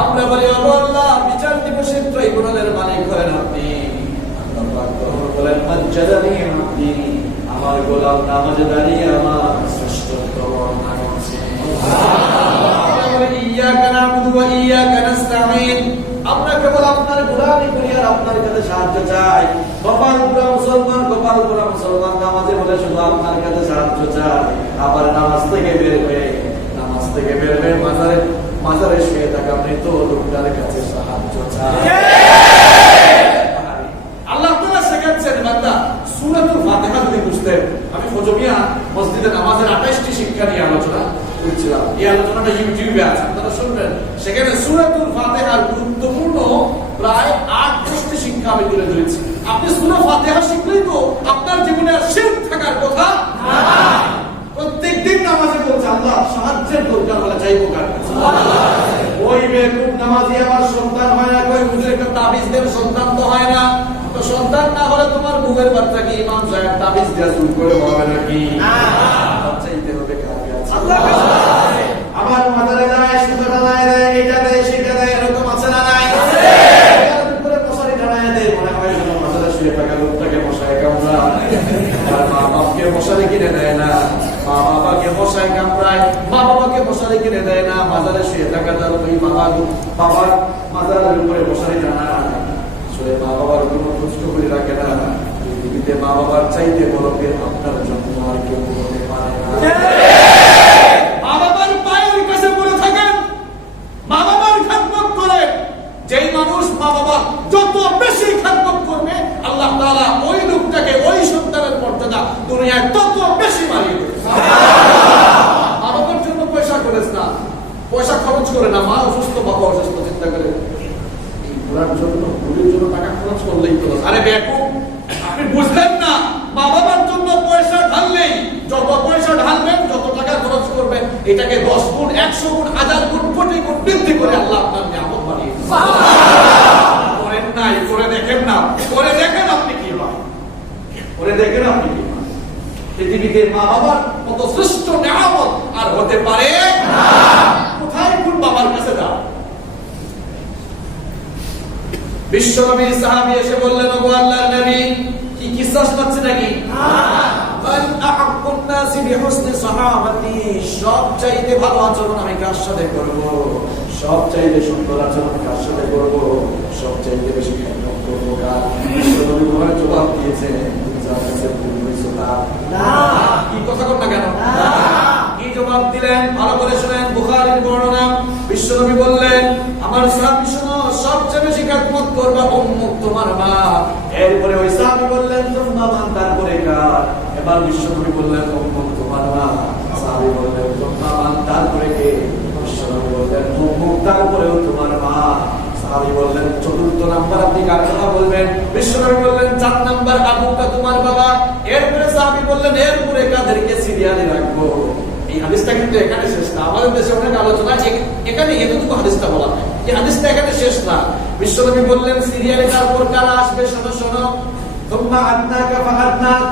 আমরা বলি আল্লাহ বিচার দিবসের ট্রাইব্যুনালের মালিক হলেন আপনি। আল্লাহ পাক বলেন মাজ্জাদানি আবদি, আমার গোলাম নামাজে দাঁড়িয়ে আমার শ্রেষ্ঠত্ব বর্ণনা করছে। আমরা বলি ইয়্যাকা না'বুদু ওয়া ইয়্যাকা নাস্তাঈন, আমরা কেবল আপনার গোলামি করি আর আপনার কাছে সাহায্য চাই। কপাল পুরা মুসলমান, কপাল পুরা মুসলমান, নামাজে বলে শুধু আপনার কাছে সাহায্য চাই, আবার নামাজ থেকে বের হয়ে মাজারে শুয়ে থাকা মৃত লোকটার কাছে সাহায্য চাই। আল্লাহ তাআলা শেখাচ্ছেন বান্দা সূরাতুল ফাতিহা যদি বুঝতেন। আমি ফজমিয়া মসজিদে নামাজের 28টি শিক্ষা নিয়ে আলোচনা করছিলাম, এই আলোচনাটা ইউটিউবে আছে, আপনারা শুনবেন। সেখানে সূরাতুল ফাতিহার গুরুত্বপূর্ণ প্রায় 8-10টি শিক্ষা আমি তুলে ধরেছি। আপনি সূরা ফাতিহা শিখলেই তো আপনার জীবনে আর শিরক থাকার কথা না। প্রত্যেকদিন নামাজে বলছে আল্লাহ সাহায্যের দরকার হলে চাইবো কার কাছে? ওই বেকুব নামাজি আমার সন্তান হয় না, কই হুজুর একটা তাবিজ দেন সন্তান তো হয় না। তো সন্তান না হলে তোমার বুকের বাচ্চা কি ইমাম সাহেব তাবিজ দেয়া শুরু করে হবে নাকি? না, চাইতে হবে কার কাছে? আল্লাহর কাছে। আমার মাথায় যায় সুতরা যায় এইটা দেয় সেটা দেয়, এরকম আছে না নাই? আছে। এর উপরে মশারি টানায় দেয়, মনে হয় যেন মাথায় শুয়ে থাকা লোকটাকে মশায় কামড়ায়। আর মা বাবাকে মশারি কিনে দেয় না, মা বাবাকে মশায় কামড়ায়, মা বাবাকে মশারি কিনে দেয় না, মাজারে শুয়ে থাকা তার ওই বাবার মাজারের উপরে মশারি টানায়। আসলে মা বাবার কোনো কষ্ট করে রাখে না। পৃথিবীতে মা বাবার চাইতে বড় কে আপনার জন্য আর কেউ হতে পারে না। মা বাবার পায়ের কাছে পড়ে থাকেন, মা বাবার খেদমত করে। যেই মানুষ মা বাবার যত বেশি খেদমত করবে আল্লাহ তাআলা ওই লোকটাকে, ওই সন্তানের মর্যাদা দুনিয়ায় তত বেশি বাড়িয়ে দেবে। মা বাবার জন্য পয়সা খরচ না, পয়সা খরচ করে না, মা অসুস্থ বাবা অসুস্থ, চিন্তা করে এই ঘোরার জন্য, ঘুরের জন্য টাকা খরচ করলেই তো। আরে বেকুব, আপনি বুঝলেন না? মা বাবার জন্য পয়সা ঢাললেই, যত পয়সা ঢালবেন, যত টাকা খরচ করবেন, এটাকে 10 গুণ, 100 গুণ, 1000 গুণ, কোটি গুণ বৃদ্ধি করে আল্লাহ আপনার নিয়ামত বাড়িয়ে দিবেন। করেন নাই, করে দেখেন না, করে দেখেন আপনি কি হয়, করে দেখেন আপনি কি হয়। পৃথিবীতে মা বাবার কত শ্রেষ্ঠ নিয়ামত আর হতে পারে না। কোথায় কোন বাবার কাছে যাও? বিশ্বনবীর সাহাবী এসে বললেন, ওগো আল্লাহর নবী, কি কিসসা শোনাচ্ছেন নাকি? মান আহাক্কুন নাসি বিহুসনি সাহাবাতি, সবচাইতে ভালো আচরণ আমি কার সাথে করব? সবচাইতে সুন্দর আচরণ কার সাথে করব? সবচাইতে বেশি খেদমত করব কার? বিশ্বনবী বলে জবাব দিয়েছেন, তুমি যার কাছে ভুল হইছো তা না। কি কথা কর না কেন? না। কি জবাব দিলেন ভালো করে শুনেন, বুখারীর বর্ণনা। বিশ্বনবী বললেন, আমার সাহাবী শোনো, সবচেয়ে বেশি খেদমত করবা উম্মুক, তোমার মা। এরপরে ওই সাহাবী বললেন, তোমরা মান, তারপরে কার? এবার বিশ্বনবী বললেন, উম্মুক তোমার মা। সাহাবী বললেন, তোমরা মান, তারপরে কে? বিশ্বনবী বললেন, উম্মুক তারপরেও তোমার মা। সাহাবী বললেন, চতুর্থ নাম্বার আপনি কার কথা বলবেন? বিশ্বনবী বললেন, 4 নাম্বার আবুকা তোমার বাবা। এরপরে সাহাবী বললেন, এরপরে কাদেরকে সিরিয়ালে রাখবো? এই হাদিসটা কিন্তু এখানে শেষ না, আমাদের দেশে অনেক আলোচনা, এখানে এতটুকু হাদিসটা বলা হয়, এই হাদিসটা এখানে শেষ না। বিশ্বনবী বললেন, সিরিয়ালে তারপর কারা আসবে শোনো শোনো। তোমরা আদনাকা ফাআদনাক,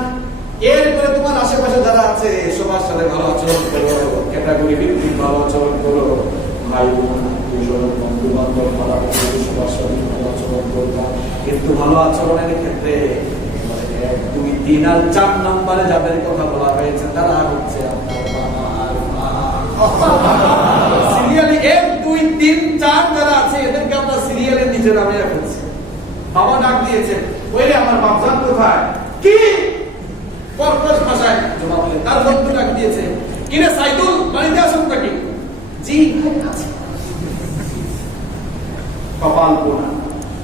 এরপরে তোমার আশেপাশে যারা আছে সবার সাথে ভালো আচরণ করো, ক্যাটাগরি ভিত্তিক ভালো আচরণ করো, ভাই বোন বন্ধু বান্ধব পাড়া প্রতিবেশী সবার সাথে ভালো আচরণ করবা। কিন্তু ভালো আচরণের ক্ষেত্রে 1, 2, 3 আর 4 নম্বরে যাদের কথা বলা হয়েছে তারা হচ্ছে আপনার বাবা আর মা। সিরিয়ালি 1, 2, 3, 4 যারা আছে এদেরকে আমরা সিরিয়ালে নিচে নামিয়ে ফেলছি। বাবা ডাক দিয়েছে, ওইরে আমার বাপজান কোথায়? কি কর্কশ ভাষায় জবাব দিলেন। তার বন্ধু ডাক দিয়েছে, কিরে সাইদুল বাড়িতে আসুন নাকি? জি ভাই আছে। কপাল পোড়া।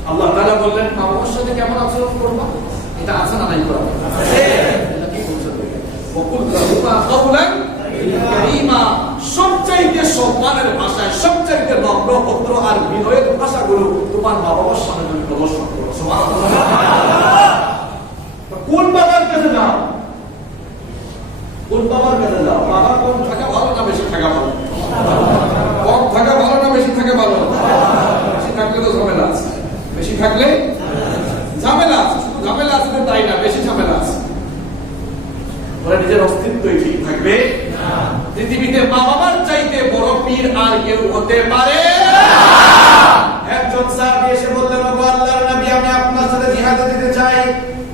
আল্লাহ তাআলা বললেন বাবার সাথে কেমন আচরণ করবা? এটা আছে না নাই কোরআনে? আছে। এটা কি বলছে? ওকুল কাহুমা কাওলান কারীমা, সবচাইতে সম্মানের ভাষায়, সবচাইতে নম্র ভদ্র আর বিনয়ের ভাষাগুলো তোমার মা বাবার সামনে তুমি প্রদর্শন করো। সুবহানাল্লাহ। কোন বাবার কাছে যাও? কোন বাবার কাছে যাও? বাবা কম থাকা ভালো না বেশি থাকা ভালো? কম থাকা ভালো না বেশি থাকা ভালো? বেশি থাকলে তো ঝামেলা আছে। বেশি থাকলে ঝামেলা আছে। শুধু ঝামেলা আছে তাই না, বেশি ঝামেলা আছে। ওরা নিজের অস্তিত্বই ঠিক থাকবে না। পৃথিবীতে মা বাবার চাইতে বড় পীর আর কেউ হতে পারে না। একজন সাহাবী এসে বললেন, ওগো আল্লাহর নবী, আমি আপনার সাথে জিহাদে যেতে চাই।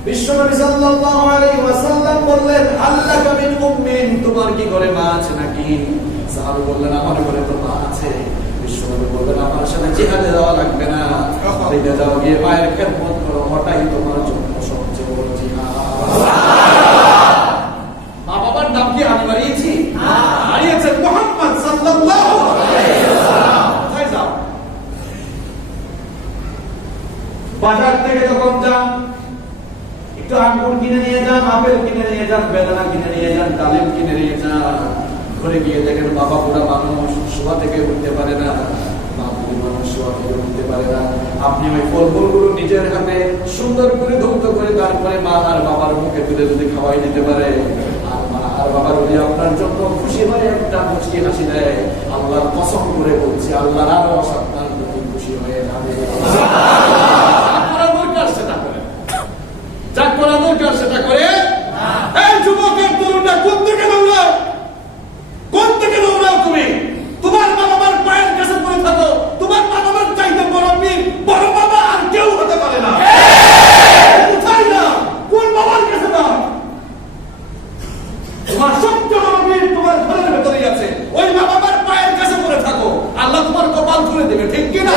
বিশ্বনবী সাল্লাল্লাহু আলাইহি ওয়াসাল্লাম বললেন, আল্লাকা মিন উম্মিন, তোমার কি ঘরে মা আছে নাকি? সাহাবী বললেন, আমার ঘরে তো মা আছে। বিশ্বনবী বললেন, আমার সাথে জিহাদে যাওয়া লাগবে না, বাইরে যাও, গিয়ে মায়ের খেদমত করো, ওটাই তোমার জন্য সবচেয়ে বড় জিহাদ। মা বাবার নাম কি আমি বাড়িয়েছি? বাড়িয়েছেন মুহাম্মদ সাল্লাল্লাহু আলাইহি ওয়াসাল্লাম। কোথায় যাও? বাজার থেকে যখন যান, একটু আঙ্গুর কিনে নিয়ে যান, আপেল কিনে নিয়ে যান, বেদানা কিনে নিয়ে যান, ডালিম কিনে নিয়ে যান। ঘরে গিয়ে দেখেন বাবা বুড়া মানুষ, শোয়া থেকে উঠতে পারে না, মা বুড়ি মানুষ শোয়া থেকে উঠতে পারে না। আপনি ওই ফলগুলো নিজের হাতে সুন্দর করে ধৌত করে তারপরে মা আর বাবার মুখে তুলে যদি খাওয়াই দিতে পারে, আর মা আর বাবা যদি আপনার জন্য খুশি হয়ে একটা মুচকি হাসি দেয়, আল্লাহর কসম করে বলছি আল্লাহর আরো আপনার প্রতি খুশি হয়ে যাবে। যা করা দরকার সেটা করে। এই যুবকের তরুণরা কোন থেকে দৌড়াও? কোন থেকে দৌড়াও তুমি? তোমার মা বাবার পায়ের কাছে পড়ে থাকো। তোমার মা বাবার চাইতে বড় পীর, বড় বাবা আর কেউ হতে পারে না। কোথায় না? কোন বাবার কাছে না? তোমার সবচেয়ে বড় পীর তোমার ঘরের ভেতরেই আছে। ওই মা বাবার পায়ের কাছে পড়ে থাকো, আল্লাহ তোমার কপাল খুলে দেবে। ঠিক কি না?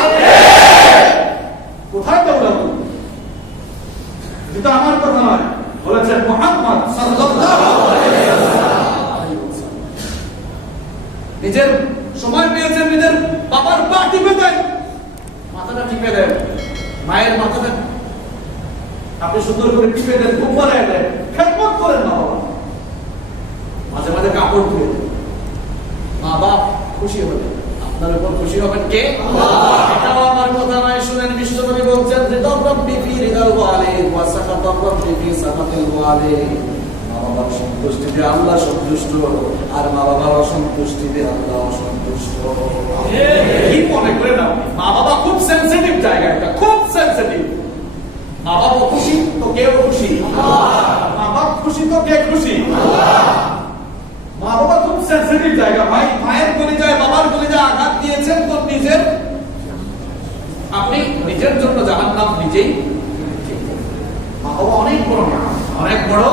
কোথায় দৌড়াও? এটা আমার কথা নয়, বলেছেন মুহাম্মদ সাল্লাল্লাহু আলাইহি ওয়াসাল্লাম। নিজের সময় পেয়েছেন, নিজের বাবার পা টিপে দেন, মাথাটা টিপে দেন, মায়ের মাথাটা আপনি সুন্দর করে টিপে দেন, খুব করে দেন, খেদমত করেন মা বাবা। মাঝে মাঝে কাপড় ধুয়ে দেন, মা বাপ খুশি হবেন। আপনার উপর খুশি হবেন কে? আল্লাহ। এটাও আমার কথা নয়, শুনেন বিশ্বনবী বলছেন যে রব্বি ফি রিদাল ওয়ালিদ ওয়া সাখাত রব্বি ফি সাখাতিল ওয়ালিদ। মা বাবার সন্তুষ্টিতে আল্লাহ সন্তুষ্ট, আর মা বাবার অসন্তুষ্টিতে আল্লাহ অসন্তুষ্ট। কি মনে করেন আপনি? মা বাবা খুব সেনসিটিভ জায়গা, এটা খুব সেনসিটিভ। মা বাবা খুশি তো কেউ খুশি, মা বাবা খুশি তো কে খুশি? মা বাবা খুব সেনসিটিভ জায়গা ভাই। মায়ের কলিজায় বাবার কলিজায় আঘাত দিয়েছেন তো নিজের, আপনি নিজের জন্য জাহান্নাম নিজেই। মা বাবা অনেক বড়, অনেক বড়।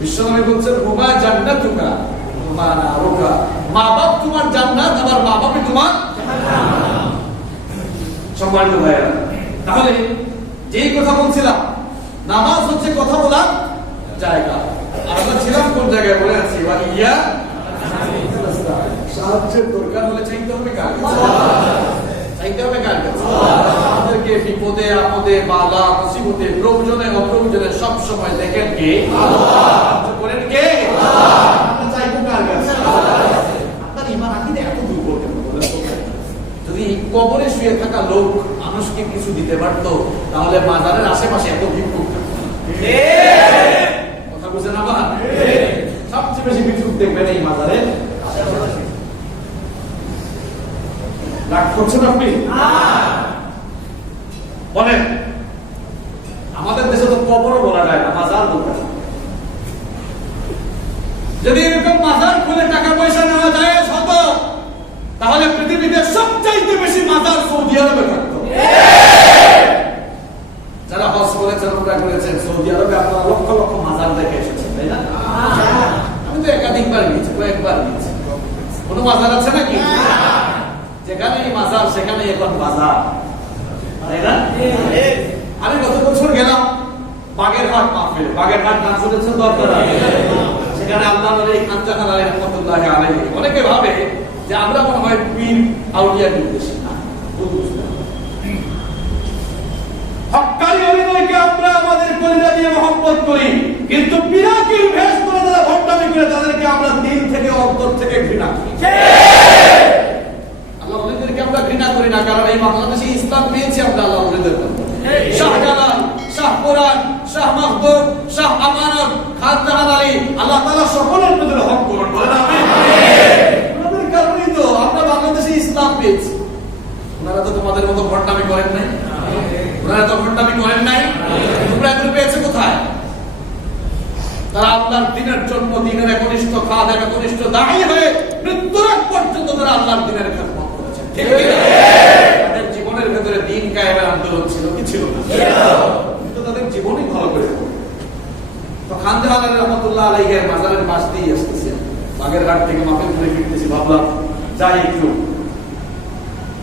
বিশ্বনবী বলছেন হুমা জান্নাতুকা হুমা নারুকা, মা বাপ তোমার জান্নাত, আবার মা বাপই তোমার জাহান্নাম। সম্মানিত ভাইরা, তাহলে যেই কথা বলছিলাম, নামাজ হচ্ছে কথা বলার জায়গা। আমরা ছিলাম কোন জায়গায় বলে আছি? ইয়া সাহায্যের দরকার হলে চাইতে হবে কার কাছে? চাইতে হবে কার কাছে? আমাদেরকে বিপদে আপদে বালা মুসিবতে প্রয়োজনে অপ্রয়োজনে সব সময় দেখেন কে? আল্লাহ। করেন কে? আল্লাহ। আমরা চাইবো কার কাছে? আপনার ঈমান আকীদা এত দুর্বল কেন বলেন তো? যদি কবরে শুয়ে থাকা লোক মানুষকে কিছু দিতে পারতো, তাহলে মাজারের আশেপাশে এত ভিক্ষুক থাকতো না। কথা বুঝেন আবার? সবচেয়ে বেশি ভিক্ষুক দেখবেন এই মাজারের আশেপাশে। রাগ করছেন আপনি? বলেন, আমাদের দেশে তো আমি গত বছর গেলাম বাগেরহাট মাহফিলে। বাগেরহাট নাম শুনেছেন তো আপনারা? সেখানে আল্লাহ নবী খানজাহান আলাইহি রাহমাতুল্লাহি আলাইহি, অনেকে ভাবে যে আমরা মনে হয় পীর আউলিয়া বিদ্বেষী। না, হক্কানি অলিদেরকে আমরা আমাদের কলিজা দিয়ে মহব্বত করি, কিন্তু পিরাকির ভেষ করে যারা ভণ্ডামি করে তাদেরকে আমরা দিল থেকে অন্তর থেকে ঘৃণা করি। আল্লাহ অলিদেরকে আমরা ঘৃণা করি না, কারণ এই বাংলাদেশে ইসলাম পেয়েছি আমরা আল্লাহ অলিদের মাধ্যমে। শাহজালাল, শাহ কোরআন, শাহ মাহবুব, শাহ আমানত, খানজাহান আলী, আল্লাহ তাআলা সকলের প্রতি রহম করুন, বলেন আমিন। ওনাদের কারণেই তো আমরা বাংলাদেশে ইসলাম পেয়েছি। ওনারা তো তোমাদের মতো ভণ্ডামি করেন নাই, ওনারা তো ভণ্ডামি করেন নাই। তোমরা এগুলো পেয়েছে কোথায়? তারা আল্লাহর দ্বীনের জন্য দ্বীনের একনিষ্ঠ খাদেম, একনিষ্ঠ দাঈ হয়ে মৃত্যুর আগ পর্যন্ত তারা আল্লাহর দ্বীনের খেদমত করেছে, ঠিক কি না? তাদের জীবনের ভেতরে দ্বীন কায়েমের আন্দোলন ছিল কি ছিল না? কিন্তু তাদের জীবনই ভালো করে। তো খানজাহান আলী রহমাতুল্লাহ আলাইহির মাজারের পাশ দিয়ে আসতেছে, বাগেরহাট থেকে মাহফিল করে ফিরতেছি, ভাবলাম যাই একটু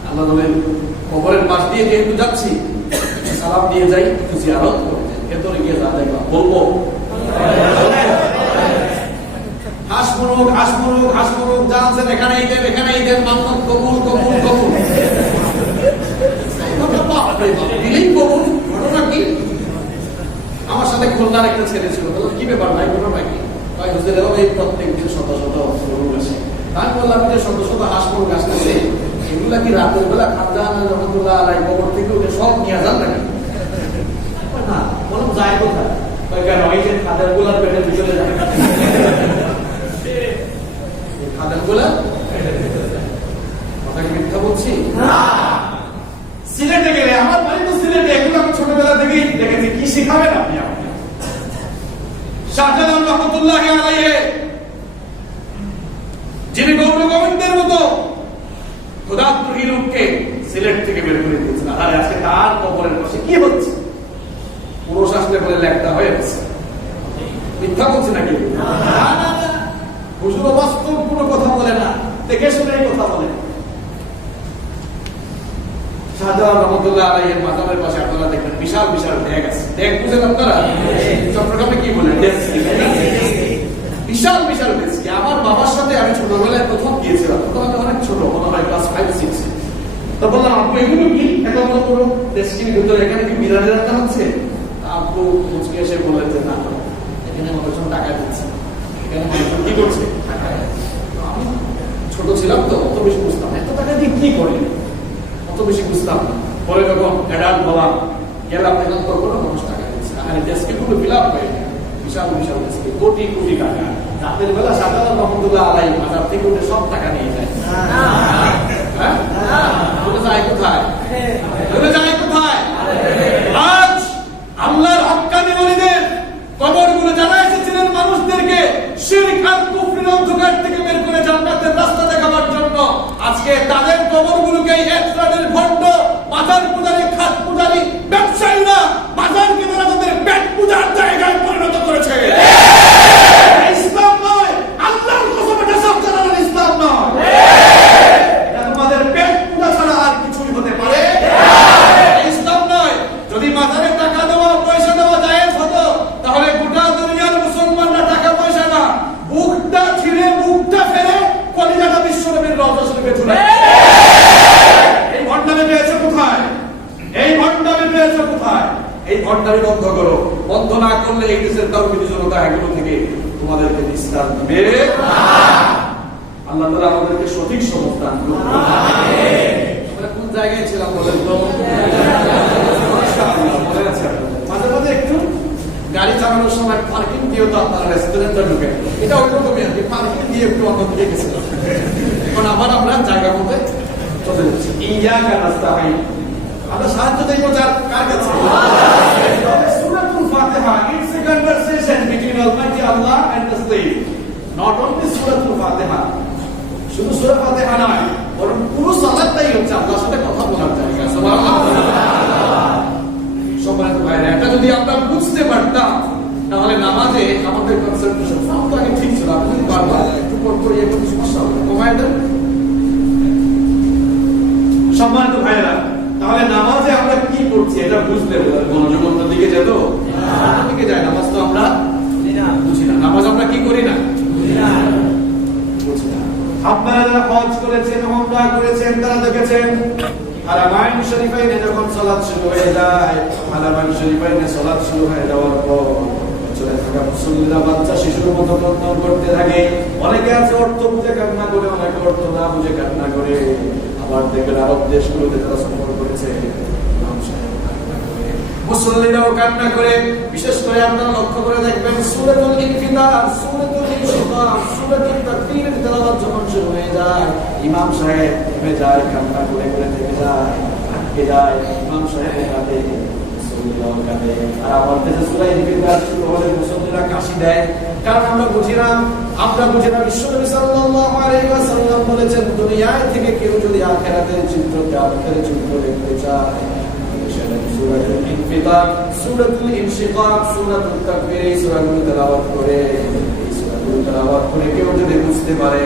আল্লাহ নবীর কবরের পাশ দিয়ে যেহেতু যাচ্ছি, সালাম দিয়ে যাই, একটু জিয়ারত করে যাই। ভেতরে গিয়ে যা দেখলাম বলবো, হাঁস মুরুগ, হাঁস মুরুগ, হাঁস মুরুগ, যা আছেন এখানেই দেন, এখানেই দেন, মান্নত কবুল, কবুল, কবুল। দিলেই কবুল। ঘটনা কি? আমার সাথে খুলনার একটা ছেলে ছিল, বললাম কি ব্যাপার ভাই, ঘটনা কি? ভাই হুজুর এই প্রত্যেক দিন শত শত মুরুগ আসে। আমি বললাম যে শত শত হাঁস মুরুগ আসতেছে, এগুলা কি রাতের বেলা খানজাহান রহমাতুল্লাহ আলাইহি কবর থেকে উঠে সব নিয়ে যান নাকি? না, বললাম যায় কোথায়? কেন এই যে খাদের গুলার পেটের ভিতরে যায়, খাদের গুলা কথা কি মিথ্যা বলছি? সিলেটে গেলে, আমার বাড়ি তো সিলেটে, এগুলো আমি ছোটবেলা থেকেই দেখেছি। কি শিখাবেন আপনি আমাকে? শাহজালাল রহমাতুল্লাহি আলাইহি, যিনি গৌর গোবিন্দের মতো খোদাদ্রোহী লোককে সিলেট থেকে বের করে দিয়েছেন, আর আজকে তার কবরের পাশে কি হচ্ছে? পুরো শাস্ত্রে বলে লেখা হয়ে গেছে। মিথ্যা বলছি নাকি? হুজুর বাস্তব কোনো কথা বলে না, দেখে শুনে কথা বলে। শাহজালাল রহমাতুল্লাহ আলাইহির মাজারের পাশে আপনারা দেখবেন বিশাল বিশাল ড্যাগ আছে। ড্যাগ বুঝেন আপনারা? চট্টগ্রামে কি বলে? বিশাল বিশাল ডেস্কি। আমার বাবার সাথে আমি ছোটবেলায় প্রথম গিয়েছিলাম, তখন আমি অনেক ছোট, মনে হয় ক্লাস 5-6। তো বললাম আপু এগুলো কি? এত বড় বড় ডেস্কির ভিতরে এখানে কি বিরিয়ানি রান্না হচ্ছে? আপু মুচকে এসে বললেন যে না, এখানে মানুষজন টাকা দিচ্ছে, এখানে মানুষজন কি করছে? আমি ছোট ছিলাম তো, অত বেশি বুঝতাম না, এত টাকা দিয়ে কি করে, অত বেশি বুঝতাম না। পরে যখন অ্যাডাল্ট হলাম, গেলাম দেখলাম তখন মানুষ টাকা দিচ্ছে। আর ডেস্কে পুরো ফিল আপ হয়ে যায়, বিশাল বিশাল ডেস্কে কোটি কোটি টাকা। রাতের বেলা শাহজালাল রহমাতুল্লাহ আলাইহি মাজার থেকে উঠে সব টাকা নিয়ে যায়। যায় কোথায়? যায় কোথায়? আজ আল্লাহর হক্কানি ওলিদের কবরগুলো যারা এসেছিলেন মানুষদেরকে শিরক আর কুফরের অন্ধকার থেকে বের করে জান্নাতের রাস্তা দেখাবার জন্য, আজকে তাদের কবরগুলোকে একরাদের ভণ্ড মাজার পূজারী, খাট পূজারী ব্যবসায়ীরা মাজারকে তারা তাদের পেট পূজার জায়গায় পরিণত করেছে। ইসলাম নয়, আল্লাহর কসম, এটা শাহজালাল ইসলাম নয়। এটা তোমাদের পেট পূজা ছাড়া আর কিছুই হতে পারে ইসলাম নয়। যদি মাজারে টাকা দেওয়া, পয়সা দেওয়া জায়েজ হতো, তাহলে গোটা দুনিয়ার মুসলমানরা টাকা পয়সা না, বুকটা ছিঁড়ে বুকটা ফেলে কলিজাটা বিশ্বনবীর রওজা শরীফে ঝুলে। এই ভণ্ডামি পেয়েছে কোথায়? এই ভণ্ডামি পেয়েছে কোথায়? এই ভণ্ডামি বন্ধ করো। বন্ধ না করলে এই দেশের তাওহীদি জনতা এগুলো থেকে তোমাদেরকে নিস্তার দিবে না। আল্লাহ তাআলা আমাদেরকে সঠিক সমঝ দান করুন। আমিন। আমরা কোন জায়গায় ছিলাম বলেন তো? মনে আছে আপনাদের? মাঝে মাঝে একটু গাড়ি চালানোর সময় পার্কিং দিয়ে তো আপনারা রেস্টুরেন্টে ঢুকে, এটা ওইরকমই আর কি, পার্কিং দিয়ে একটু অন্যদিকে গেছিলাম। এখন আবার আমরা জায়গা মধ্যে চলে যাচ্ছি। ইয়াকা নাস্তাঈন, আমরা সাহায্য দেব কার কাছে? সূরাতুল ফাতিহা, it's a conversation between almighty Allah and the slave. Not only সূরাতুল ফাতিহা, শুধু সূরা ফাতিহা নয়, বরং পুরো সালাতটাই হচ্ছে আল্লাহর সাথে কথা বলার জায়গা। সুবহানাল্লাহ। সম্মানিত ভাইরা, এটা যদি আমরা বুঝতে পারতাম, তাহলে নামাজে আমাদের কনসেন্ট্রেশন সব আগে ঠিক ছিল। আপনি যদি বারবার একটু পর পর একটু সমস্যা হবে, কমায় দেন। সম্মানিত ভাইরা, তাহলে নামাজে আমরা কি করছি? এটা বুঝলে মনোযোগ অন্যদিকে যেত, অন্যদিকে যায়। নামাজ তো আমরা বুঝি না, নামাজ আমরা কি করি না, বুঝি না। আপনারা যারা হজ করেছেন, উমরা করেছেন, তারা দেখেছেন হারামাইন শরীফাইনে যখন সালাত শুরু হয়ে যায়, হারামাইন শরীফাইনে সালাত শুরু হয়ে যাওয়ার পর চলে থাকা মুসল্লিরা বাচ্চা শিশুর মতো প্রত্ন করতে থাকে। অনেকে আছে অর্থ বুঝে কান্না করে, অনেকে অর্থ না বুঝে কান্না করে। আবার দেখবেন আরব দেশগুলোতে যারা সফর করেছে মুসল্লিরাও কান্না করে। বিশেষ করে আপনারা লক্ষ্য করে দেখবেন সূরাতুল ইনফিতার, সূরাতুল ইনশিকাক, সূরাতুল তাকবীর তেলাওয়াত যখন শুরু হয়ে যায়, ইমাম সাহেব থেমে যায়, কান্না করে করে থেমে যায়, আটকে যায়। ইমাম সাহেবের হাতে মুসল্লিরাও কাঁদে। আর আমার দেশে সূরা ইনফিতার শুরু হলে মুসল্লিরা কাশি দেয়, কারণ আমরা বুঝি না বিশ্বনবী সাল্লাল্লাহু আলাইহি ওয়াসাল্লাম বলেছেন, দুনিয়ায় থেকে কেউ যদি আখিরাতের চিত্র দেখতে চায়, সূরাতুল ইনফিতার, সূরাতুল ইনশিকাক, সূরাতুল তাকবীর, এই সূরাগুলো তেলাওয়াত করে, এই সূরাগুলো তেলাওয়াত করে কেউ যদি বুঝতে পারে,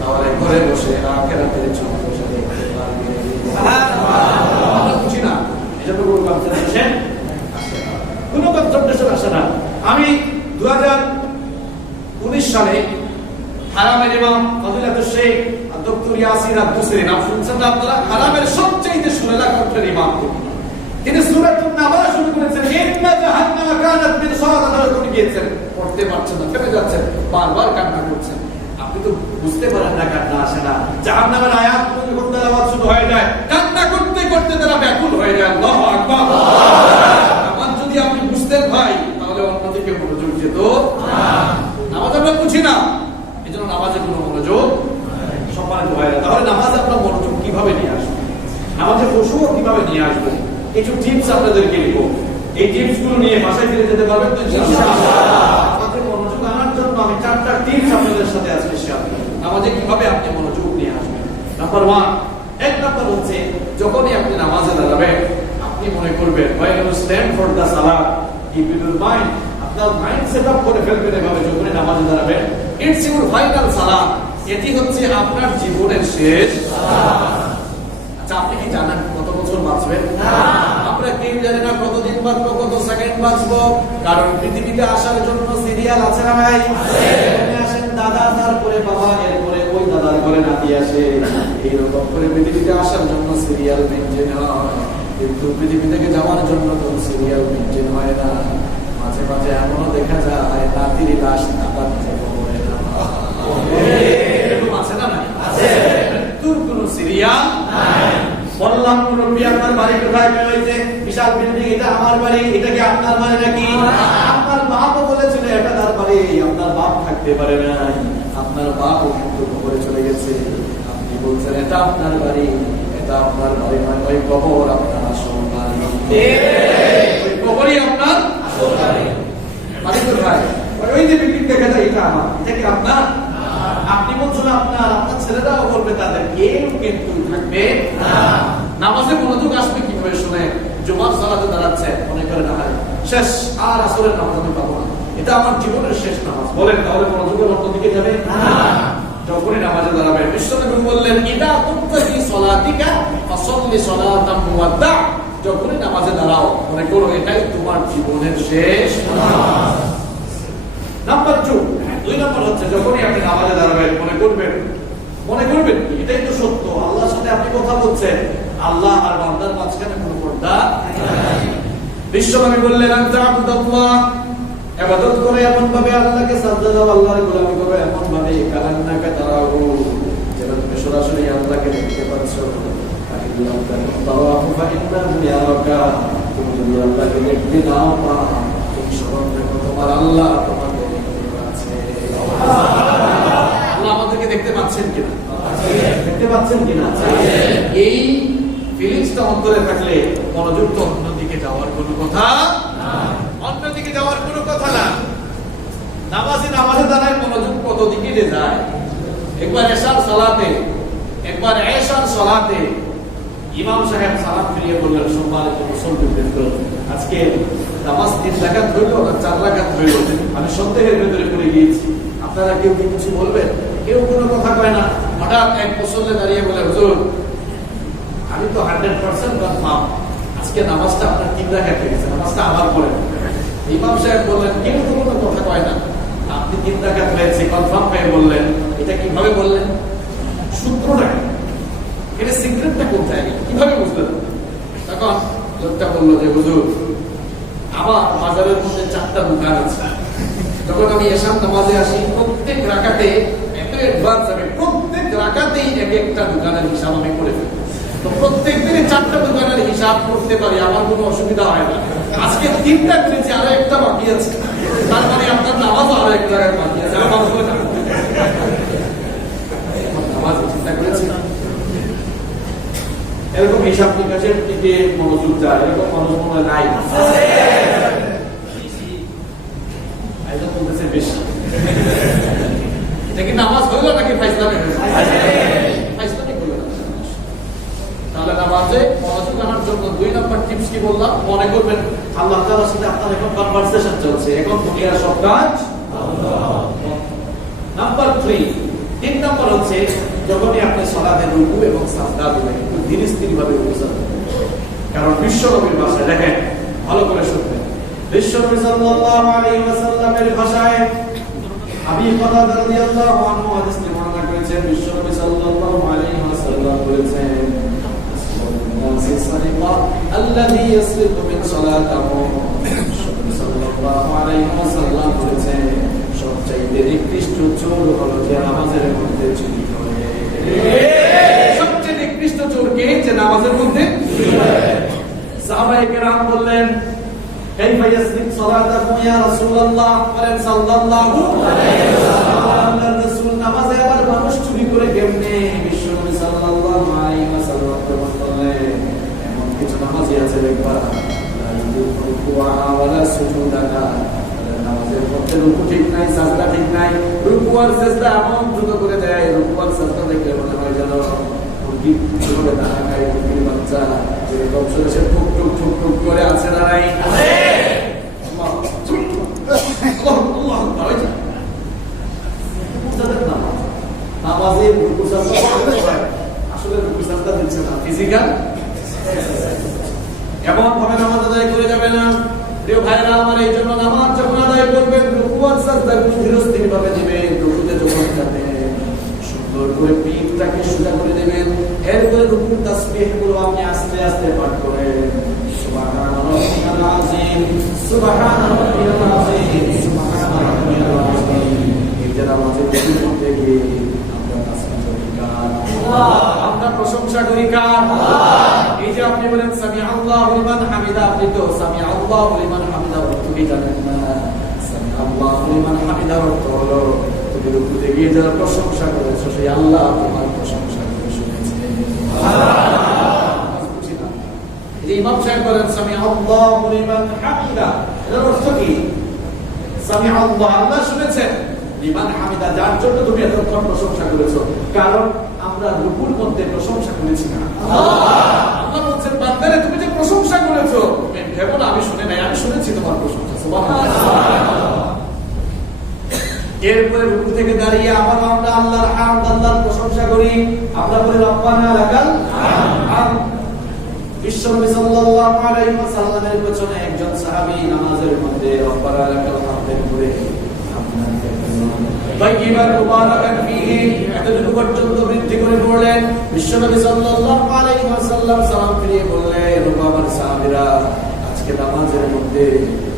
তাহলে ঘরে বসে আখিরাতের চিত্র দেখতে পারবে। সুবহানাল্লাহ। আমরা বুঝি না, এজন্য কোনো কনসেন্ট্রেশন আসে না, কোনো কনসেন্ট্রেশন আসে না। আমি 2019 সালে হারামের ইমাম ফজিলাতুল শেখ ডক্টর ইয়াসির আব্দুসরি, নাম শুনছেন না আপনারা? হারামের সবচেয়ে সুরেলা কণ্ঠের ইমাম তিনি সূরাতুন নাবাহ শুরু করেছেন, ইন্না জাহান্নামা কানাত মিরসাদা করে গিয়েছেন, পড়তে পারছেন না, থেমে যাচ্ছেন, বারবার কান্না করছেন। আপনি তো বুঝতে পারেন না, কান্না আসে না। জাহান্নামের আয়াতগুলো যখন তেলাওয়াত শুরু হয়ে যায়, কান্না করতে করতে তারা ব্যাকুল হয়ে যায়। আল্লাহু আকবার। আমার যদি আপনি বুঝতেন ভাই, তাহলে অন্যদিকে মনোযোগ যেত না। নামাজ আমরা বুঝি না, এজন্য নামাজে কোনো মনোযোগ সম্মানিত হয় না। তাহলে নামাজে আমরা মনোযোগ কিভাবে নিয়ে আসবো, নামাজে খুশুও কিভাবে নিয়ে আসবো, কিছু টিপস আপনাদেরকে দিব। এই টিপস গুলো নিয়ে বাসায় ফিরে যেতে পারবেন তো ইনশাআল্লাহ। আমাদের মনোযোগ আনার জন্য আমি 4টা টিপস আপনাদের সাথে আজকে শেয়ার করব, নামাজে কিভাবে আপনি মনোযোগ নিয়ে আসবেন। নাম্বার 1, এক নাম্বার হচ্ছে, যখনই আপনি নামাজে দাঁড়াবেন, আপনি মনে করবেন when you stand for the salah, keep your mind, আপনার মাইন্ড সেট আপ করে ফেলবেন এভাবে, যখনই নামাজে দাঁড়াবেন, ইটস ইউর ফাইনাল সালাহ, এটি হচ্ছে আপনার জীবনের শেষ সালাহ। আচ্ছা, আপনি কি জানেন কত বছর বাঁচবেন? আমরা কেউ জানি না কতদিন বাঁচবো, কত সেকেন্ড বাঁচবো, কারণ পৃথিবীতে আসার জন্য সিরিয়াল আছে না ভাই? আসেন দাদা, তারপরে বাবা, এরপরে ওই দাদার ঘরে নাতি আসে, এইরকম করে পৃথিবীতে আসার জন্য সিরিয়াল মেনটেন হয়। কিন্তু পৃথিবী থেকে যাওয়ার জন্য কোন সিরিয়াল মেনটেন হয় না। মাঝে মাঝে এমনও দেখা যায় নাতির লাশ দাদার কবরে নামা, এরকম আছে না? আছে। তোর কোন সিরিয়াল নাই। বললাম মুরব্বি, আপনার বাড়ি কোথায়? হয়েছে বিশাল বিল্ডিং, এটা আমার বাড়ি। এটা কি আপনার বাড়ি নাকি? আপনার বাপও বলেছিল এটা তার বাড়ি, আপনার বাপ থাকতে পারে নাই, আপনার বাপও কিন্তু কবরে চলে গেছে। আপনি বলছেন এটা আপনার বাড়ি, এটা আপনার বাড়ি নয়, ওই কবর আপনার আসল বাড়ি, ওই কবরই আপনার আসল বাড়ি। বাড়ি কোথায়? ওই যে বিল্ডিং দেখা যায়, এটা আমার, এটা কি আপনার? আপনি বলছেন আপনার, আপনার ছেলেরাও বলবে তাদের, কেউ কিন্তু থাকবে না। নামাজে মনোযোগ আসবে কিভাবে শুনে? জুমার সালাতে দাঁড়াচ্ছে, মনে করে না শেষ, আর আসরের নামাজ আমি পাবো না, এটা আমার জীবনের শেষ নামাজ, বলেন তাহলে মনোযোগের অন্যদিকে যাবে না। যখনই নামাজে দাঁড়াবেন, বিশ্বনবী বললেন, ইদা কুনতা ফি সলাতিকা ফাসাল্লি সলাতাম মুওয়াদ্দা, যখনই নামাজে দাঁড়াও মনে করো এটাই তোমার জীবনের শেষ নামাজ। নাম্বার 2 নম্বর হচ্ছে, যখনই আপনি নামাজে দাঁড়াবেন মনে করবেন কি এটাই তো সত্য, আল্লাহর সাথে আপনি কথা বলছেন, আল্লাহ আর বান্দার মাঝখানে কোনো পর্দা নাই। বিশ্বনবী বললেন, আনতা'বুদাল্লাহ, ইবাদত করে এমন ভাবে আল্লাহকে সাজদা দাও, আল্লাহর গোলামি করো এমন ভাবে, কান্নাকা তারাহু, যেন তুমি সরাসরি আল্লাহকে দেখতে পাচ্ছ। আল্লাহ তারাহু ফাইন্নাহু ইয়ারাকা, তুমি যদি আল্লাহকে দেখতে নাও পাও, তুমি স্মরণ রেখো তোমার আল্লাহ তোমাকে দেখতে পাচ্ছে। আল্লাহ আমাদেরকে দেখতে পাচ্ছেন কিনা? দেখতে পাচ্ছেন কিনা? এই ফিলিংসটা অন্তরে থাকলে মনোযোগ তো অন্যদিকে যাওয়ার কোনো কথা না, অন্যদিকে যাওয়ার কোনো কথা না। নামাজে দাঁড়ায় মনোযোগ কত দিকে যায়। একবার এশার সালাতে ইমাম সাহেব সালাত ফিরিয়ে বললেন, সম্মানিত মুসল্লিবৃন্দ, আজকে নামাজ 3 রাকাত হইল না 4 রাকাত হইল, আমি সন্দেহের ভেতরে পড়ে গিয়েছি, আপনারা কেউ কি কিছু বলবেন? কেউ কোনো কথা কয় না। হঠাৎ এক মুসল্লি দাঁড়িয়ে বলে, হুজুর আমি তো 100% কনফার্ম আজকে নামাজটা আপনার 3 রাকাত হয়ে গেছে, নামাজটা আবার পড়েন। ইমাম সাহেব বললেন, কেউ তো কোনো কথা কয় না, আপনি 3 রাকাত হয়েছে কনফার্ম হয়ে বললেন, এটা কিভাবে বললেন? সূত্রটা এটা সিক্রেটটা কোথায় গেল, কিভাবে বুঝলেন? তখন লোকটা বললো যে হুজুর, আমার বাজারের মধ্যে 4টা দোকান আছে, যখন আমি এশার নামাজে আসি প্রত্যেক রাকাতে এত অ্যাডভান্স, আমি প্রত্যেক রাকাতেই এক একটা দোকানের হিসাব আমি করে ফেলি। তো প্রত্যেক দিনে 4টা দোকানের হিসাব করতে পারি, আমার কোনো অসুবিধা হয় না। আজকে 3টা করেছি, আরো একটা বাকি আছে, তার মানে আপনার নামাজও আরো এক জায়গায় বাকি আছে। আমার নামাজ চিন্তা করেছি এরকম হিসাব নিকাশের দিকে মনোযোগ যায়, এরকম মনোযোগ মনে নাই বলতেছে বেশি। এটা কি নামাজ হইল নাকি ফাইজলামি হইল? ফাইজলামি হইল না। তাহলে নামাজে মনোযোগ আনার জন্য 2 নম্বর টিপস কি বললাম? মনে করবেন আল্লাহ তাআলার সাথে আপনার এখন কনভারসেশন চলছে, এখন দুনিয়ার সব কাজ আল্লাহ। নাম্বার 3 নম্বর হচ্ছে যখনই আপনি সালাতে রুকু এবং সাজদা দিবেন একটু ধীরে স্থির ভাবে অবস্থান করবেন। কারণ বিশ্বনবীর ভাষায় দেখেন, ভালো করে শুনবেন, বিশ্বনবী সাল্লাল্লাহু আলাইহি ওয়াসাল্লামের ভাষায় আবি হুরায়রা রাদিয়াল্লাহু আনহু হাদিস বর্ণনা করেছেন, বিশ্বনবী সাল্লাল্লাহু আলাইহি ওয়াসাল্লাম বলেছেন, আল্লাযী ইয়াসরিকু মিন সালাতিহি, সাল্লাল্লাহু আলাইহি ওয়াসাল্লাম বলেছেন, সবচেয়ে নিকৃষ্ট চোর হলো যে নামাজের মধ্যে চুরি করে। সবচেয়ে নিকৃষ্ট চোর কে? যে নামাজের মধ্যে চুরি করে। সাহাবায়ে কেরাম বললেন, কাইফা ইয়াসরিক সালাতাহু ইয়া রাসূলুল্লাহ, বলেন সাল্লাল্লাহু আলাইহি ওয়াসাল্লাম, আল্লাহর রাসূল নামাজে আবার মানুষ চুরি করে কেমনে? বিশ্বনবী সাল্লাল্লাহু আলাইহি ওয়াসাল্লাম বললেন, এমন কিছু নামাজি আছে দেখবা লা রুকুআ ওয়ালা সুজুদা, নামাজের মধ্যে রুকু ঠিক নাই, সাজদা ঠিক নাই, রুকু আর সাজদা এমন দ্রুত করে দেয়, রুকু আর সাজদা দেখলে মনে হয় যেন মুরগি করে দাঁড়া খায়, মুরগির বাচ্চা যেরকম সে ঠুক ঠুক ঠুক ঠুক করে আছে না নাই? নামাজে রুকু সাজদা আসলে রুকু সাজদা দিচ্ছে না, ফিজিক্যাল এমন ভাবে নামাজ আদায় করে যাবে না। প্রিয় ভাইরা আমার, এই জন্য নামাজ যখন আদায় করবেন রুকু আর সাজদা ধীরে স্থির ভাবে দিবেন। রুকুতে যখন যাবেন সুন্দর করে পিঠটাকে সোজা করে দিবেন, এরপরে রুকুর তাসবিহগুলো আপনি আস্তে আস্তে পাঠ করেন, সুবহান রাব্বিয়াল আযীম, সুবহান রাব্বিয়াল আযীম, সুবহান রাব্বিয়াল আযীম। এই যে নামাজের মধ্যে গিয়ে আমরা তাসবিহ করি কার? আল্লাহ। আমরা প্রশংসা করি কার? আল্লাহ। এই যে আপনি বলেন সামিআ আল্লাহু লিমান হামিদা, আপনি তো সামিআ আল্লাহু লিমান হামিদা অর্থ কি জানেন না? সামিআ আল্লাহু লিমান হামিদা অর্থ হলো তুমি রুকুতে গিয়ে যারা প্রশংসা করেছো সেই আল্লাহ তোমার প্রশংসা করে শুনেছে। এই যে ইমাম সাহেব বলেন সামিআ আল্লাহু লিমান হামিদা, এর অর্থ কি? সামিআ আল্লাহ, আল্লাহ শুনেছেন, লিমান হামিদা, যার জন্য তুমি এতক্ষণ প্রশংসা করেছো। কারণ আমরা রুকুর মধ্যে প্রশংসা করেছি না, আল্লাহ বলছেন বান্দারে তুমি যে প্রশংসা করেছো, তুমি ভেবো না আমি শুনে নাই, আমি শুনেছি তোমার প্রশংসা। সুবহানাল্লাহ। এরপরে রুকু থেকে দাঁড়িয়ে আবার আমরা আল্লাহর হামদ, আল্লাহর প্রশংসা করি। আমরা বলি রব্বানা লাকাল হামদ। বিশ্বনবী সাল্লাল্লাহু আলাইহি ওয়াসাল্লামের পেছনে একজন সাহাবী নামাজের মধ্যে রব্বানা লাকাল হামদ পড়ে তাইয়িবান মুবারাকান ফীহি এতটুকু পর্যন্ত বৃদ্ধি করে পড়লেন। বিশ্বনবী সাল্লাল্লাহু আলাইহি ওয়াসাল্লাম সালাম ফিরিয়ে বললেন, ও আমার সাহাবীরা, আজকে নামাজের মধ্যে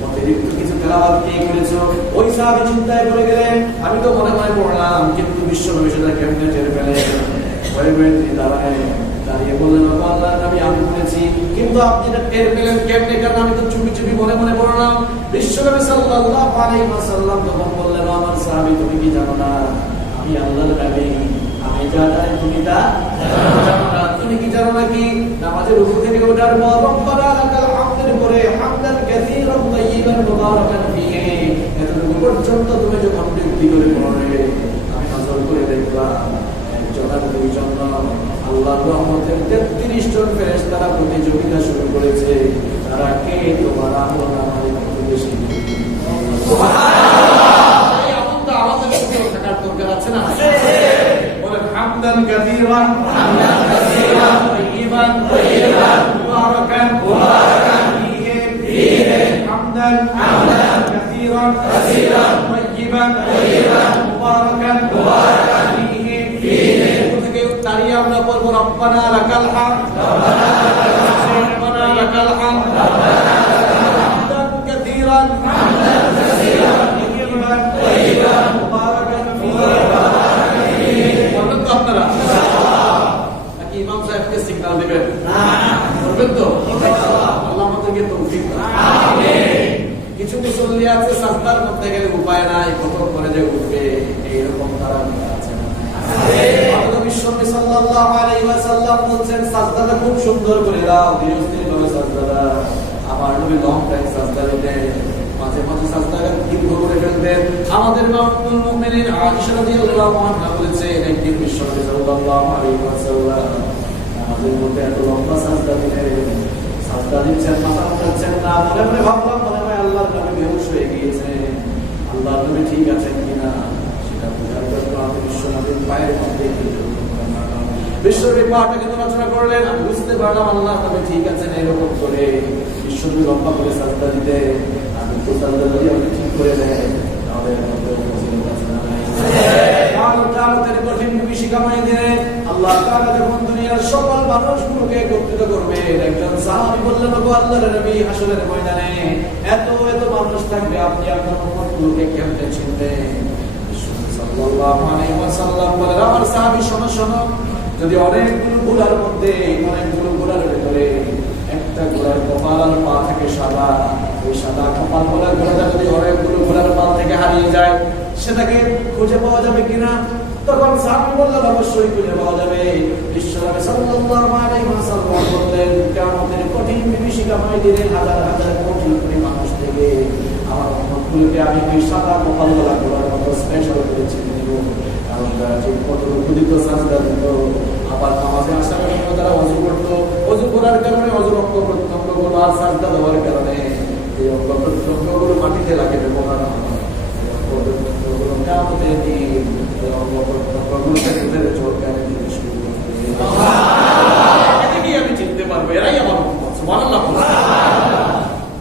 অতিরিক্ত কিছু তেলাওয়াত কি করেছো? ওই সাহাবী চিন্তায় পড়ে গেলেন, আমি তো মনে মনে পড়লাম, কিন্তু বিশ্বনবী সেটা কেমনে টের পেলেন? তিনি দাঁড়িয়ে বললেন, আল্লাহর নবী আমি বলেছি, কিন্তু আপনি এটা টের পেলেন কেমনে? কারণ আমি তো চুপি চুপি মনে মনে পড়লাম। বিশ্বনবী সাল্লাল্লাহু আলাইহি ওয়াসাল্লাম তখন বললেন, আমার সাহাবী তুমি কি জানো না আমি আল্লাহর নবী? আমি যা জানি তুমি তা জানো না। তুমি কি জানো নাকি নামাজের রুকু থেকে ওঠার পর রব্বানা লাকাল হামদের পরে হামদান কাসীরান তাইয়িবান মুবারাকান ফীহি এতটুকু পর্যন্ত তুমি যখন বৃদ্ধি করে পড়বে, আমি নজর করে দেখলাম একজন আর দুইজন আল্লাহর রহমতের 33 জন ফেরেশতারা প্রতিযোগিতা শুরু করেছে, তারা কে তোমার আমল নামায় কত বেশি। সুবহানাল্লাহ। এই আমলটা আমাদের মধ্যে থাকার দরকার আছে না? বলেন হামদান কাসীরান, হামদান কাসীরান, তাইয়িবান, তাইয়িবান, মুবারাকান, মুবারাকান। হামদান কাসীরান তাইয়িবান মুবারাকান ফীহি থেকে দাঁড়িয়ে আমরা বলবো রব্বানা লাকাল হামদ রব্বানা লাকাল হামদ হামদান কাসীরান তাইয়িবান মুবারাকান ফীহি বলেন তো আপনারা নাকি ইমাম সাহেবকে সিগন্যাল দেবেন না বলবেন তো আল্লাহ আমাদেরকে তৌফিক দান আমিন কিছু মুসল্লি আছে সাজদার মধ্যে গেলে উপায় নাই কত করে যে উঠবে এইরকম তারা আছে না আমাদের বিশ্বনবী সাল্লাল্লাহু আলাইহি ওয়াসাল্লাম বলেন সাজদাটা খুব সুন্দর করে দাও ধীরে ধীরে ভাবে সাজদাটা আমার নবী লং টাইম সাজদা দিতেন মাঝে মাঝে সাজদাটা দীর্ঘ করে ফেলতেন আমাদের উম্মুল মুমিনিন আয়েশা রাদিয়াল্লাহু আনহা বলেছেন একদিন বিশ্বনবী সাল্লাল্লাহু আলাইহি ওয়াসাল্লাম আমাদের মধ্যে এত লম্বা সাজদা দিলেন সাজদা দিচ্ছেন মাথা উঠাচ্ছেন না মনে মনে ভাবলাম মনে হয় আল্লাহর নবী বেহুশ হয়ে গিয়েছে আল্লাহর নবী ঠিক আছেন কিনা সেটা বোঝার জন্য আমি বিশ্বনবীর পায়ের মধ্যে বিশ্বনবী পাটাকে রচনা করলেন আমি বুঝতে পারলাম আল্লাহর নবী ঠিক আছেন এরকম করে বিশ্বনবী লম্বা করে সাজদা দিতে আমি তো সাজদা যদি আপনি ঠিক করে দেন তাহলে আমাদের ফজিলত আছে না নাই কিয়ামতের কঠিন বিভীষিকাময় দিনে আল্লাহ তাআলা যখন দুনিয়ার সকল মানুষগুলোকে একত্রিত করবে একজন সাহাবী বললেন ওগো আল্লাহর নবী হাসরের ময়দানে এত এত মানুষ থাকবে আপনি আপনার উম্মতগুলোকে কেমনে চিনবেন বিশ্বনবী সাল্লাল্লাহু আলাইহি ওয়াসাল্লাম বলেন আমার সাহাবী শোনো শোনো যদি অনেকগুলো ঘোড়ার মধ্যে অনেকগুলো ঘোড়ার ভিতরে একটা ঘোড়ার কপাল আর পা থেকে সাদা ওই সাদা কপাল বলার ঘোড়াটা যদি অনেকগুলো ঘোড়ার পা থেকে হারিয়ে যায় সেটাকে খুঁজে পাওয়া যাবে কিনা তখন সাহাবী বললেন অবশ্যই খুঁজে পাওয়া যাবে বিশ্বনবী সাল্লাল্লাহু আলাইহি ওয়াসাল্লাম বললেন কিয়ামতের কঠিন বিভীষিকাময় দিনে হাজার হাজার কোটি কোটি মানুষ থেকে আমার উম্মতগুলোকে আমি ওই সাদা কপাল ওয়ালা ঘোড়ার মতো স্পেশাল করে চিনে নিব কারণ তারা ঠিক মতো উপদিত সাজদা দিত আবার নামাজে আসার জন্য তারা ওযু করতো ওযু করার কারণে অজু অঙ্গ প্রত্যঙ্গগুলো আর সাজদা দেওয়ার কারণে এই অঙ্গ প্রত্যঙ্গগুলো মাটিতে লাগে ব্যবহার হয় কিয়ামতের দিন অঙ্গ প্রত্যঙ্গগুলোকে ভেতরে চলকানে দিতে শুরু করবে এদিকে আমি চিনতে পারবো এরাই আমার উম্মত সুবহানাল্লাহ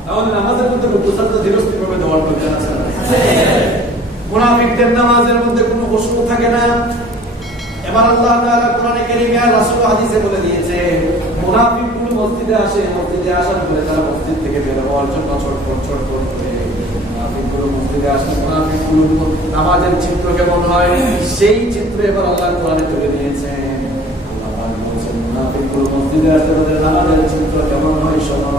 তাহলে নামাজের মধ্যে রুকুসাজদা ধীরস্থিরভাবে দেওয়ার প্রয়োজন আছে না মুনাফিকদের নামাজের মধ্যে কোনো খুশু থাকে না এবার আল্লাহ তাআলা কোরআনে কারীমে আর রাসূল হাদিসে বলে দিয়েছে মুনাফিকগুলো মসজিদে আসে মসজিদে আসার পরে তারা মসজিদ থেকে বের হওয়ার জন্য ছটফট করে মুনাফিকগুলো মসজিদে আসে মুনাফিকগুলো নামাজের চিত্র কেমন হয় সেই চিত্র এবার আল্লাহ কোরআনে তুলে দিয়েছেন আল্লাহ পাক বলেছেন মুনাফিকগুলো মসজিদে আসে তাদের নামাজের চিত্র কেমন হয় শোনো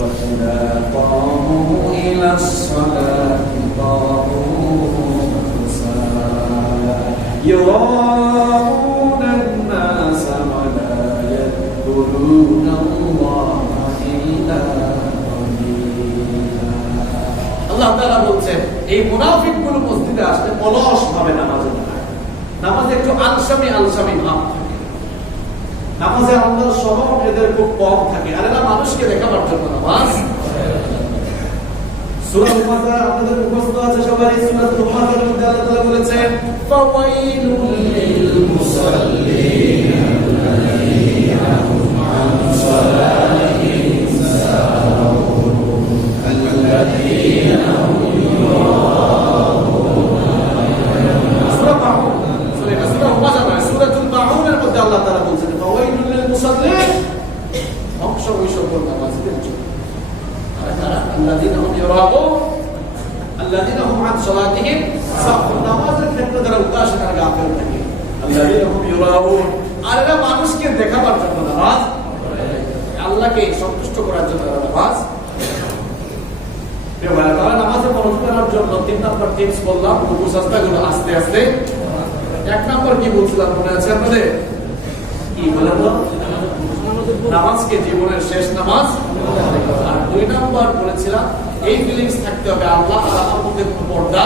وَإِذَا قَامُوا إِلَى الصَّلَاةِ قَامُوا كُسَالَىٰ يُرَاءُونَ النَّاسَ وَلَا يَذْكُرُونَ اللَّهَ إِلَّا قَلِيلًا আল্লাহ তাআলা বলছেন এই মুনাফিকগুলো মসজিদে আসলে অলস ভাবে নামাজে দাঁড়ায় নামাজে একটু আলসামি ভাব নামাজে আল্লাহর স্মরণ এদের খুব কম থাকে আর এরা মানুষকে দেখাবার জন্য নামাজ সূরা মুফাজ্জাল আপনাদের মুখস্থ আছে সবারই সূরা মুফাজ্জালের মধ্যে আল্লাহ তাআলা বলেছেন ফাওয়াইলুল লিল মুসাল্লিন আল্লাযীনা হুম আন সালাতিহিম সাহুন আল্লাযীনা হুম সূরা মাউন সূরা মুফাজ্জাল সূরাতুল মাউনের মধ্যে আল্লাহ তাআলা বলেছেন ফাওয়াইলুল লিল মুসাল্লিন অংশ ওই সকল নামাজীদের জন্য الذين هم يراؤون الذين هم عن صلاتهم ساهون নামাজের ক্ষেত্রে যারা উদাসীন আর গাফিল থাকে الذين هم يراؤون আর এরা মানুষকে দেখাবার জন্য নামাজ আল্লাহকে সন্তুষ্ট করার জন্য নামাজ তারা নামাজে মনোযোগ দেওয়ার জন্য 3 নম্বর টিপস বললাম রুকু সাজদাগুলো আস্তে আস্তে 1 নম্বর কি বলছিলাম মনে আছে আপনাদের কি বলেন নামাজকে জীবনের শেষ নামাজ আর 2 নম্বর বলেছিলাম এই ফিলিংস থাকতে হবে আল্লাহ আর আমার মধ্যে কোনো পর্দা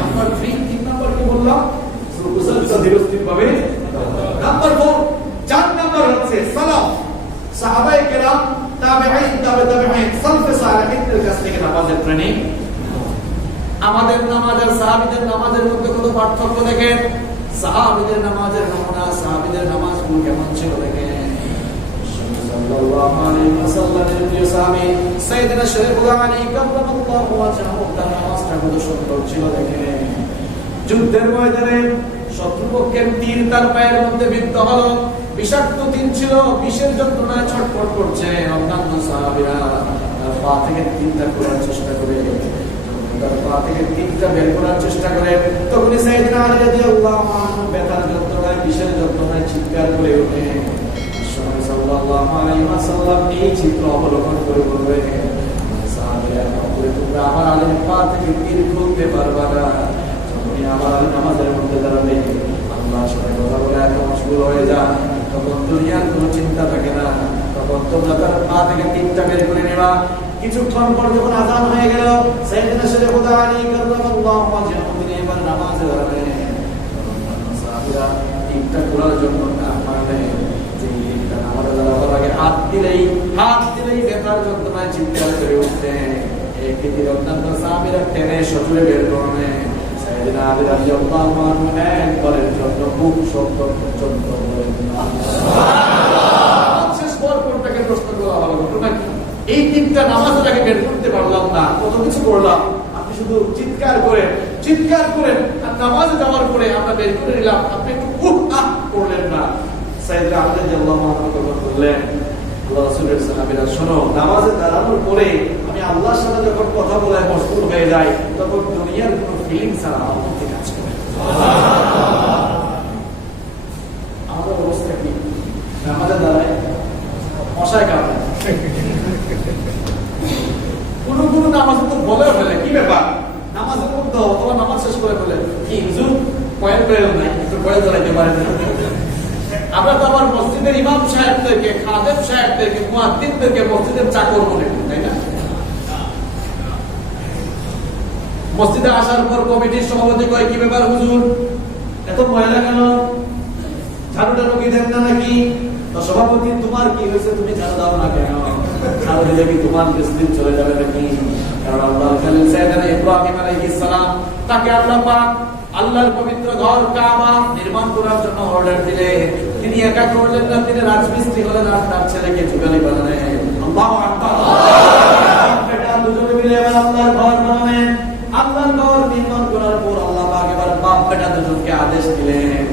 নাম্বার 3 নম্বর কি বললাম রুকুসাজদা ধীরস্থিরভাবে নাম্বার 4 নম্বর হচ্ছে সালাত সাহাবায়ে কেরাম তাবেঈন তাবেঈন সালফে সালেহিনদের কাছ থেকে নামাজের ট্রেনিং আমাদের নামাজ আর সাহাবীদের নামাজের মধ্যে কোনো পার্থক্য দেখেন সাহাবীদের নামাজের নমুনা সাহাবীদের নামাজগুলো কেমন ছিল দেখেন সাল্লাল্লাহু আলাইহি ওয়াসাল্লামের প্রিয় সাহাবী সাইয়েদনা শরীফুল আলী কাররামাল্লাহু ওয়াজহাহু তার নামাজটা কত সুন্দর ছিল দেখেন। যুদ্ধের ময়দানে শত্রুপক্ষের তীর তার পায়ের মধ্যে বিদ্ধ হলো, বিষাক্ত তীর ছিল, বিষের যন্ত্রণায় ছটফট করছে। অন্যান্য সাহাবীরা তার পা থেকে তীরটা করার চেষ্টা করে, তার পা থেকে তীরটা বের করার চেষ্টা করে, তখনই সাইয়েদনা আলী রাদিয়াল্লাহু আনহু ব্যথার যন্ত্রণায়, বিষের যন্ত্রণায় চিৎকার করে ওঠে। বিশ্বনবী সাল্লাল্লাহু আলাইহি ওয়াসাল্লাম এই চিত্র অবলোকন করে বলবে, সাহাবীরা বলে, তোমরা আমার আলীর পা থেকে তীর খুলতে পারবা না। যখনই আমার আলী নামাজের মধ্যে দাঁড়াবে, আল্লাহর সাথে কথা বলে এত মশগুল হয়ে যায়, তখন দুনিয়ার কোনো চিন্তা থাকে না, তখন তোমরা তার পা থেকে তীরটা বের করে নেবা। কিছুক্ষণ পর যখন আযান হয়ে গেল, সাইয়েদনা শরীফুল আলী কাররামাল্লাহু ওয়াজহাহু তিনি এবার নামাজে দাঁড়ালেন। সাহাবীরা তীরটা খোলার জন্য না পারলে, যে তীরটা নামাজে দাঁড়াবার আগে হাত দিলেই ব্যথার যন্ত্রণায় চিৎকার করে উঠতেন। এই তীর অন্যান্য সাহাবীরা টেনে সজোরে বের করলেন। সাইয়েদনা আলী রাদিয়াল্লাহু আনহু একবারের জন্য খুব শব্দ পর্যন্ত বলেন সুবহানাল্লাহ। শেষ পরটাকে প্রশ্ন করা হলো, ঘটনা কি? এই তিনটা নামাজটাকে বের করতে পারলাম না, কত কিছু করলাম, আপনি শুধু চিৎকার করেন আর নামাজে যাওয়ার পরে আমরা বের করে নিলাম, আপনি একটু করলেন না। সাইয়েদনা আলী রাদিয়াল্লাহু আনহু বললেন, আল্লাহ রাসূলের সাহাবীরা শোনো, নামাজে দাঁড়ানোর পরে আমি আল্লাহর সাথে যখন কথা বলে মশগুল হয়ে যাই, তখন দুনিয়ার কোনো ফিলিংস আর আমার মধ্যে কাজ করে। আমাদের অবস্থা কি? নামাজে দাঁড়ায় মশায় কামড়ায়, কোন নামাজ তো বলে ফেলে, কি ব্যাপার নামাজের মধ্যে অথবা নামাজ শেষ করে ফেলে, কি হুজুর পয়েন্ট পেলাম নাই, একটু পয়েন্ট দাঁড়াইতে পারেন না। আমরা তো আমার মসজিদের ইমাম সাহেবদেরকে, খাদেম সাহেবদেরকে, মুয়াজ্জিনদেরকে মসজিদের চাকর মনে করি, তাই না? মসজিদে আসার পর কমিটির সভাপতি কয়, কি ব্যাপার হুজুর এত ময়লা কেন, ঝাড়ুটা কি দেন না নাকি? তো সভাপতি, তোমার কি হয়েছে, তুমি ঝাড়ু দাও না কেন? ঝাড়ু দিলে কি তোমার মুসলিম চলে যাবে নাকি? কারণ আল্লাহ সাইয়েদনা ইব্রাহিম আলাইহিস সালাম, তাকে আল্লাহ পাক আল্লাহর পবিত্র ঘর কাবা নির্মাণ করার জন্য অর্ডার দিলে, তিনি একা করলেন না, তিনি রাজমিস্ত্রি হলেন আর তার ছেলেকে যুগালি বানালেন। আল্লাহু আকবার। এটা দুজনে মিলে আল্লাহর ঘর বানালেন। আল্লাহর ঘর নির্মাণ করার পর আল্লাহ পাক এবার বাপ বেটা দুজনকে আদেশ দিলেন,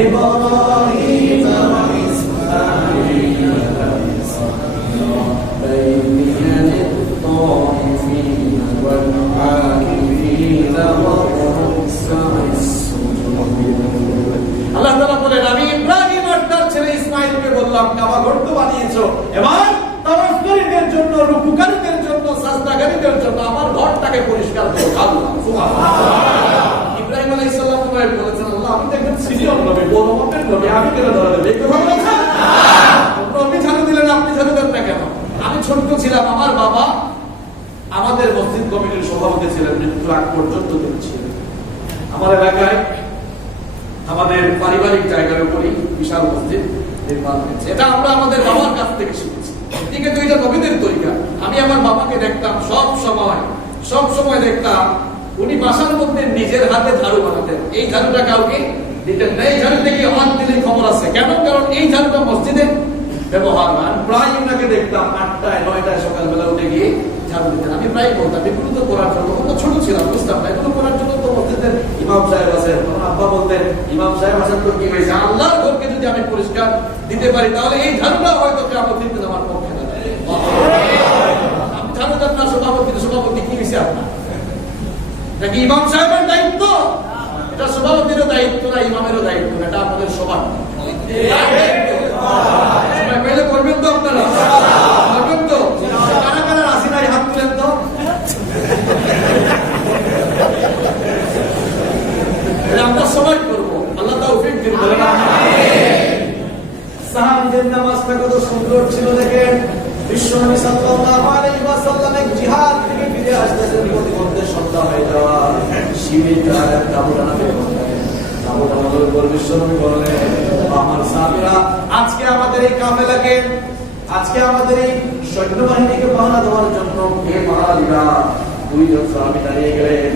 ইব্রাহিম ওয়া ইসমাঈল আল্লাহ তাআলা বলেন, আমি ইব্রাহিম আর তার ছেলে ইসমাঈলকে বললাম, কাবা ঘর তো বানিয়েছো, এবার তাওয়াফকারীদের জন্য, রুকুকারীদের জন্য, সাজদাকারীদের জন্য আমার ঘরটাকে পরিষ্কার করো। আল্লাহ সুবহানাল্লাহ। ইব্রাহিম আলাইহিস সালাম বলেছেন, আল্লাহ আমি তো একজন সিনিয়র নবী, বড় মাপের নবী, আমি কেন ধরে দেব? একটু ভালো কথা না, আপনি ঝাড়ু দিলেন, আপনি ঝাড়ু দেন না কেন? আমি ছোট্ট ছিলাম, আমার বাবা আমাদের মসজিদ কমিটির সভাপতি ছিলেন, মৃত্যুর আগ পর্যন্ত তিনি ছিলেন। আমার এলাকায় আমাদের পারিবারিক জায়গার উপরই বিশাল মসজিদ নির্মাণ হয়েছে, এটা আমরা আমাদের বাবার কাছ থেকে শিখেছি। ঠিক আছে, এটা নবীদের তরিকা। আমি আমার বাবাকে দেখতাম সব সময় দেখতাম উনি বাসার মধ্যে নিজের হাতে ঝাড়ু বানাতেন। এই ঝাড়ুটা কাউকে দিতেন না, এই ঝাড়ু থেকে হাত দিলে খবর আছে কেন? কারণ এই ঝাড়ুটা মসজিদে ব্যবহার হয়। প্রায় ওনাকে দেখতাম 8টায় 9টায় সকালবেলা উঠে গিয়ে ঝাড়ু দিতেন। আমি প্রায় বলতাম, এগুলো তো করার জন্য, তো ছোট ছিলাম, বুঝতাম না, এগুলো করার জন্য তো মসজিদের ইমাম সাহেব আছেন। আব্বা বলতেন, ইমাম সাহেব আছেন তো কি হয়েছে, আল্লাহর ঘরকে যদি আমি পরিষ্কার দিতে পারি তাহলে এই ঝাড়ুটা হয়তো কিয়ামত দিন আমার পক্ষে না। আমি ঝাড়ু দেন না, সভাপতি কি হয়েছে আপনার? নাকি ইমাম সাহেবের দায়িত্ব? এটা সভাপতিরও দায়িত্ব না, ইমামেরও দায়িত্ব না, এটা আমাদের সবার করবেন তো আপনারা, করবেন তো? কারা কারা রাশি নাই হাত তুলেন তো? আমরা সবাই করবো, আল্লাহ তাওফিক দিন। সাহাবীদের নামাজটা কত সুন্দর ছিল দেখেন। বিশ্বনবী সাল্লাল্লাহু আলাইহি ওয়াসাল্লাম এক জিহাদ থেকে ফিরে আসতেছেন, প্রতিমধ্যে সন্ধ্যা হয়ে যাওয়া, শিবিরটা তাবুটা নামে তাবুটা নামের উপর বিশ্বনবী বললেন, আমার সাহাবীরা, আজকে আমাদের এই কাফেলাকে, আজকে আমাদের এই সৈন্যবাহিনীকে পাহারা দেওয়ার জন্য কে পাহারা দিবা? দুইজন সাহাবী দাঁড়িয়ে গেলেন।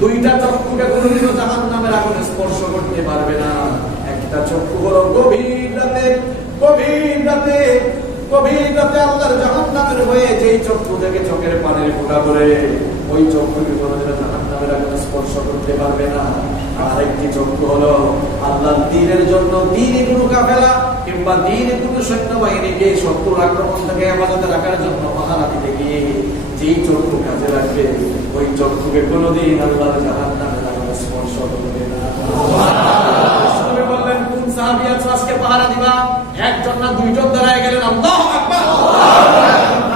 দুইটা চক্ষুকে কোনোদিনও জাহান্নামের আগুনে স্পর্শ করতে পারবে না। একটা চক্ষু হলো গভীর রাতে গভীর রাতে আল্লাহর জাহান্নামের হয়ে যেই চক্ষু থেকে চোখের পানির ফোঁটা পড়ে, ওই চক্ষুকে কোনোদিন জাহান্নামের আগুন স্পর্শ করতে পারবে না। আর একটি চক্ষু হলো আল্লাহর দ্বীনের জন্য দ্বীনি কোনো কাফেলা কিংবা দ্বীনি কোনো সৈন্যবাহিনীকে শত্রুর আক্রমণ থেকে হেফাজতে রাখার জন্য পাহারা দিতে গিয়ে যেই চক্ষু কাজে লাগবে, ওই চক্ষুকে কোনোদিন আল্লাহর জাহান্নামের আগুন স্পর্শ করবে না। বললেন, কোন সাহাবী আছো আজকে পাহারা দিবা? একজন না দুইজন দাঁড়ায় গেলেন। আল্লাহু আকবার।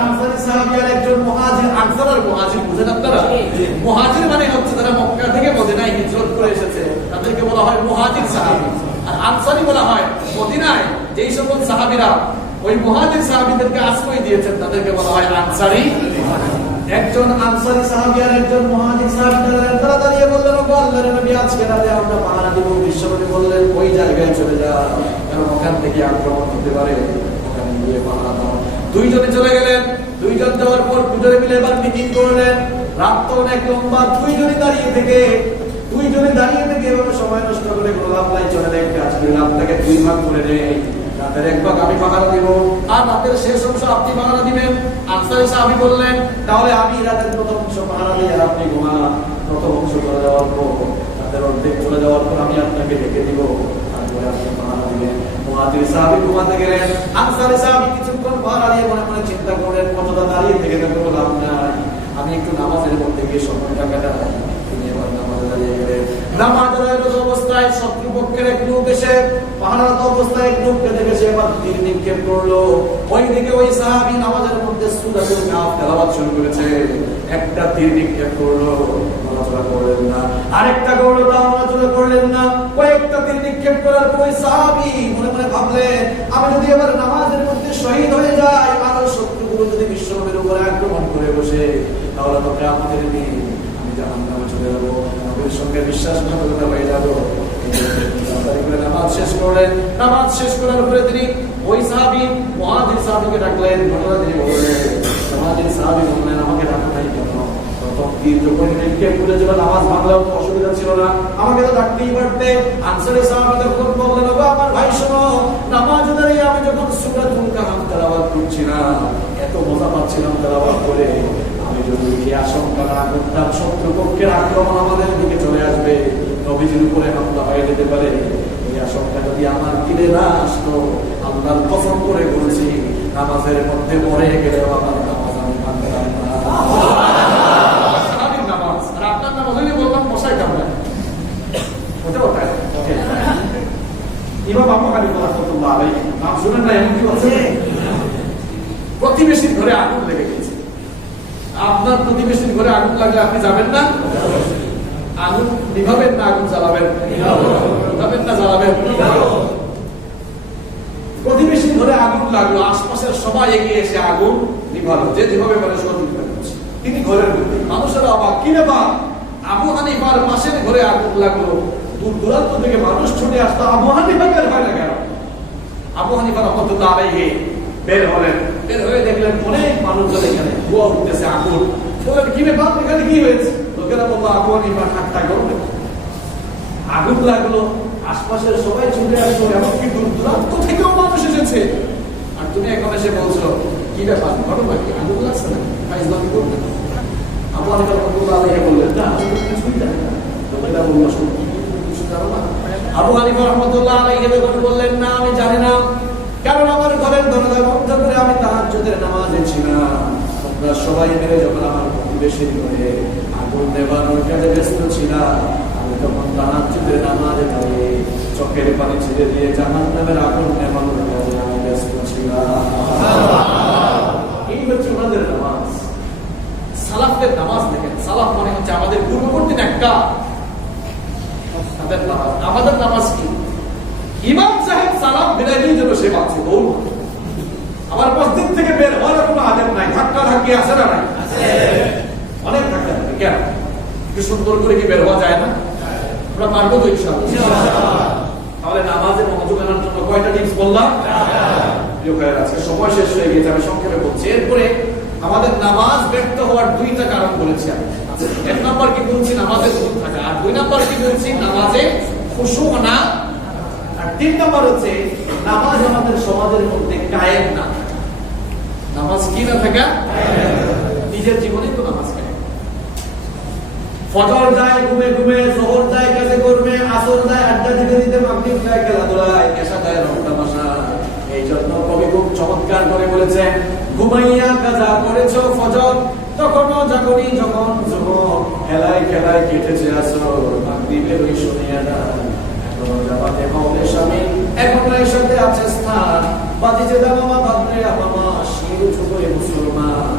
আনসারী সাহাবী আর একজন মুহাজির। আনসার আর মুহাজির বুঝেন আপনারা? মুহাজির মানে হচ্ছে যারা মক্কা থেকে মদিনায় হিজরত করে এসেছে, তাদেরকে বলা হয় মুহাজির সাহাবী। আর আনসারী বলা হয় মদিনায় যেই সকল সাহাবীরা ওই মুহাজির সাহাবীদেরকে আশ্রয় দিয়েছেন, তাদেরকে বলা হয় আনসারী। একজন আনসারী সাহাবী আর একজন মুহাজির সাহাবী তারা দাঁড়িয়ে বললেন, ওগো আল্লাহর নবী, আজকে রাতে আমরা পাহারা দিব। বিশ্বনবী বললেন, ওই জায়গায় চলে যাও, কারণ ওখান থেকে আক্রমণ হতে পারে, ওখানে গিয়ে পাহারা দাও। দুইজনে চলে গেলেন। দুইজন যাওয়ার পর দুজনে মিলে এবার মিটিং করলেন। রাত তো অনেক লম্বা। দুইজনে দাঁড়িয়ে থেকে এভাবে সময় নষ্ট করে কোনো লাভ নাই। চলে এক কাজ করি, রাতটাকে দুই ভাগ করে নেই। রাতের এক ভাগ আমি পাহারা দিব, আর রাতের শেষ অংশ আপনি পাহারা দিবেন। আনসারী সাহাবী বললেন, তাহলে আমি রাতের প্রথম অংশ পাহারা দিই আর আপনি ঘুমান। প্রথম অংশ চলে যাওয়ার পর, রাতের অর্ধেক চলে যাওয়ার পর আমি আপনাকে ডেকে দিব, তারপরে আপনি পাহারা দিবেন। মুহাজির সাহাবী ঘুমাতে গেলেন। আনসারী সাহাবী কিছুক্ষণ পাহারা দিয়ে মনে মনে চিন্তা করলেন, কতটা দাঁড়িয়ে থেকে কোনো লাভ নাই, আমি একটু নামাজের মধ্যে গিয়ে সময়টা কাটাই। তিনি এবার নামাজে দাঁড়িয়ে গেলেন। নামাজের অবস্থায় শত্রুপক্ষের এক লোক এসে পাহারারত অবস্থায় এক লোককে দেখে সে এবার তীর নিক্ষেপ করলো। ওইদিকে ওই সাহাবী নামাজের মধ্যে সূরাতুল কাহফ তেলাওয়াত শুরু করেছে। একটা তীর নিক্ষেপ করলো, নড়াচড়া করলেন না। আরেকটা করলো, তাও নড়াচড়া করলেন না। কয়েকটা তীর নিক্ষেপ করার পর ওই সাহাবী মনে মনে ভাবলেন, আমি যদি এবার নামাজের মধ্যে শহীদ হয়ে যাই, আর শত্রুগুলো যদি বিশ্বনবীর উপরে আক্রমণ করে বসে, তাহলে তো কিয়ামতের দিন আমি জাহান্নামে চলে যাবো, নবীর সঙ্গে বিশ্বাসঘাতকতা হয়ে যাবো। নামাজ শেষ করলেন। নামাজ শেষ করার পরে তিনি ওই সাহাবী মুহাজির সাহাবীকে ডাকলেন। ঘটনা তিনি বললেন। মুহাজির সাহাবী বললেন, আমাকে ডাকো নাই কেন? প্রথম তীর যখন নিক্ষেপ করেছিল, নামাজ ভাঙলেও তো অসুবিধা ছিল না, আমাকে তো ডাকতেই পারতে। আনসারী সাহাবী তখন বললেন, ওগো আমার ভাই শোনো, নামাজে দাঁড়িয়ে আমি যখন সূরাতুল কাহফ তেলাওয়াত করছিলাম, এত মজা পাচ্ছিলাম তেলাওয়াত করে, আমি যদি এই আশঙ্কা না করতাম শত্রুপক্ষের আক্রমণ আমাদের দিকে চলে আসবে, নবীজির উপরে হামলা হয়ে যেতে পারে, এই আশঙ্কা যদি আমার দিলে না আসতো, আল্লাহর কসম করে বলছি, নামাজের মধ্যে মরে গেলেও আমার নামাজ আমি ভাঙতাম না। সারাদিন নামাজ, আর আপনার নামাজ হইলে বললাম মশাই কামড়ায় হতে পারে। ইমাম আবু হানিফা রাহমাতুল্লাহ আলাইহি নাম শুনেন না? এমন কি আছে, প্রতিবেশীর ঘরে আগুন লেগে গেছে। আপনার প্রতিবেশীর ঘরে আগুন লাগলে আপনি যাবেন না? আগুন নিভাবেন না আগুন জ্বালাবেন? নিভাবেন না জ্বালাবেন? প্রতিবেশীর ঘরে আগুন লাগলো, আশপাশের সবাই এগিয়ে এসে আগুন নিভালো, যে যেভাবে পারে সহযোগিতা করছে। তিনি ঘরের মধ্যে, মানুষেরা অবাক, কি ব্যাপার? আবু হানিফার পাশের ঘরে আগুন লাগলো, দূর দূরান্ত থেকে মানুষ ছুটে আসতো, আবু হানিফা বের হয় না কেন? আবু হানিফা রাহমাতুল্লাহ আলাইহি বের হলেন। বের হয়ে দেখলেন অনেক মানুষজন এখানে, ধোঁয়া উঠতেছে, আগুন। বললেন, কি ব্যাপার, এখানে কি হয়েছে? লোকেরা বললো, আবু হানিফার ঠাট্টা করবে। আগুন লাগলো, আশপাশের সবাই ছুটে আসলো, এমনকি দূর দূরান্ত থেকেও মানুষ এসেছে। আর তুমি এখন এসে বলছো, কি ব্যাপার, ঘটনা কি? আগুন লাগছে না, ফাইজলামি করবে। আবু হানিফা রাহমাতুল্লাহ আলাইহি বললেন, না আমি কিছুই জানি না। লোকেরা বললো, কিছু জানো না? আবু হানিফা রাহমাতুল্লাহ আলাইহি বললেন, না আমি জানি না, কারণ আমার ঘরের দরজা বন্ধ করে আমি তাহাজ্জুদের নামাজে ছিলাম। তোমরা সবাই মিলে যখন আমার প্রতিবেশীর ঘরে আগুন নেভানোর কাজে ব্যস্ত ছিলাম, আমি তখন তাহাজ্জুদের নামাজে দাঁড়িয়ে চোখের পানি ছেড়ে দিয়ে জাহান্নামের আগুন নেভানোর কাজে আমি ব্যস্ত ছিলাম। এই হচ্ছে ওনাদের নামাজ। সালাফদের নামাজ দেখেন। সালাফ মানে হচ্ছে আমাদের পূর্ববর্তী নেককার, তাদের নামাজ। আমাদের নামাজ কি? ইমাম সাহেব সালাম বিদায়ী জন্য সে বাঁচছে, বল আমার মসজিদ থেকে বের হওয়ার কোনো আদেব নাই, ধাক্কা ধাক্কি আছে না? নাই, অনেক ধাক্কা ধাক্কি। কেন? একটু সুন্দর করে কি বের হওয়া যায় না? আমরা পারবো তো ইনশাআল্লাহ। তাহলে নামাজে মনোযোগ আনার জন্য কয়টা টিপস বললাম? আজকে সময় শেষ হয়ে গেছে, আমি সংক্ষেপে বলছি। এরপরে আমাদের নামাজ ব্যর্থ হওয়ার দুইটা কারণ বলেছি আমি। এক নম্বর কি বলছি? নামাজে ভুল থাকা। আর দুই নম্বর কি বলছি? নামাজে খুশু না। আর তিন নম্বর হচ্ছে নামাজ আমাদের সমাজের মধ্যে কায়েম না। থেকে নিজের জীবনে তো নামাজ খায়। ফজর যায় ঘুমে ঘুমে, জোহর যায় কাজে করবে, আসর যায় আড্ডা দিতে দিতে, মাগরিব যায় খেলাধুলায়, এশা যায় রং তামাশা। এই জন্য কবি খুব চমৎকার করে বলেছেন, ঘুমাইয়া কাজা করেছো ফজর, তখনও জাগনি যখন জোহর, খেলায় খেলায় কেটেছে আসর, মাগরিবের ওই শুনিয়াটা এখনো জামাতে হবে স্বামী, এখনো এর সাথে আছে স্থান, বাদিজে দামামা বাদরে আবামা, শির ছোট মুসলমান,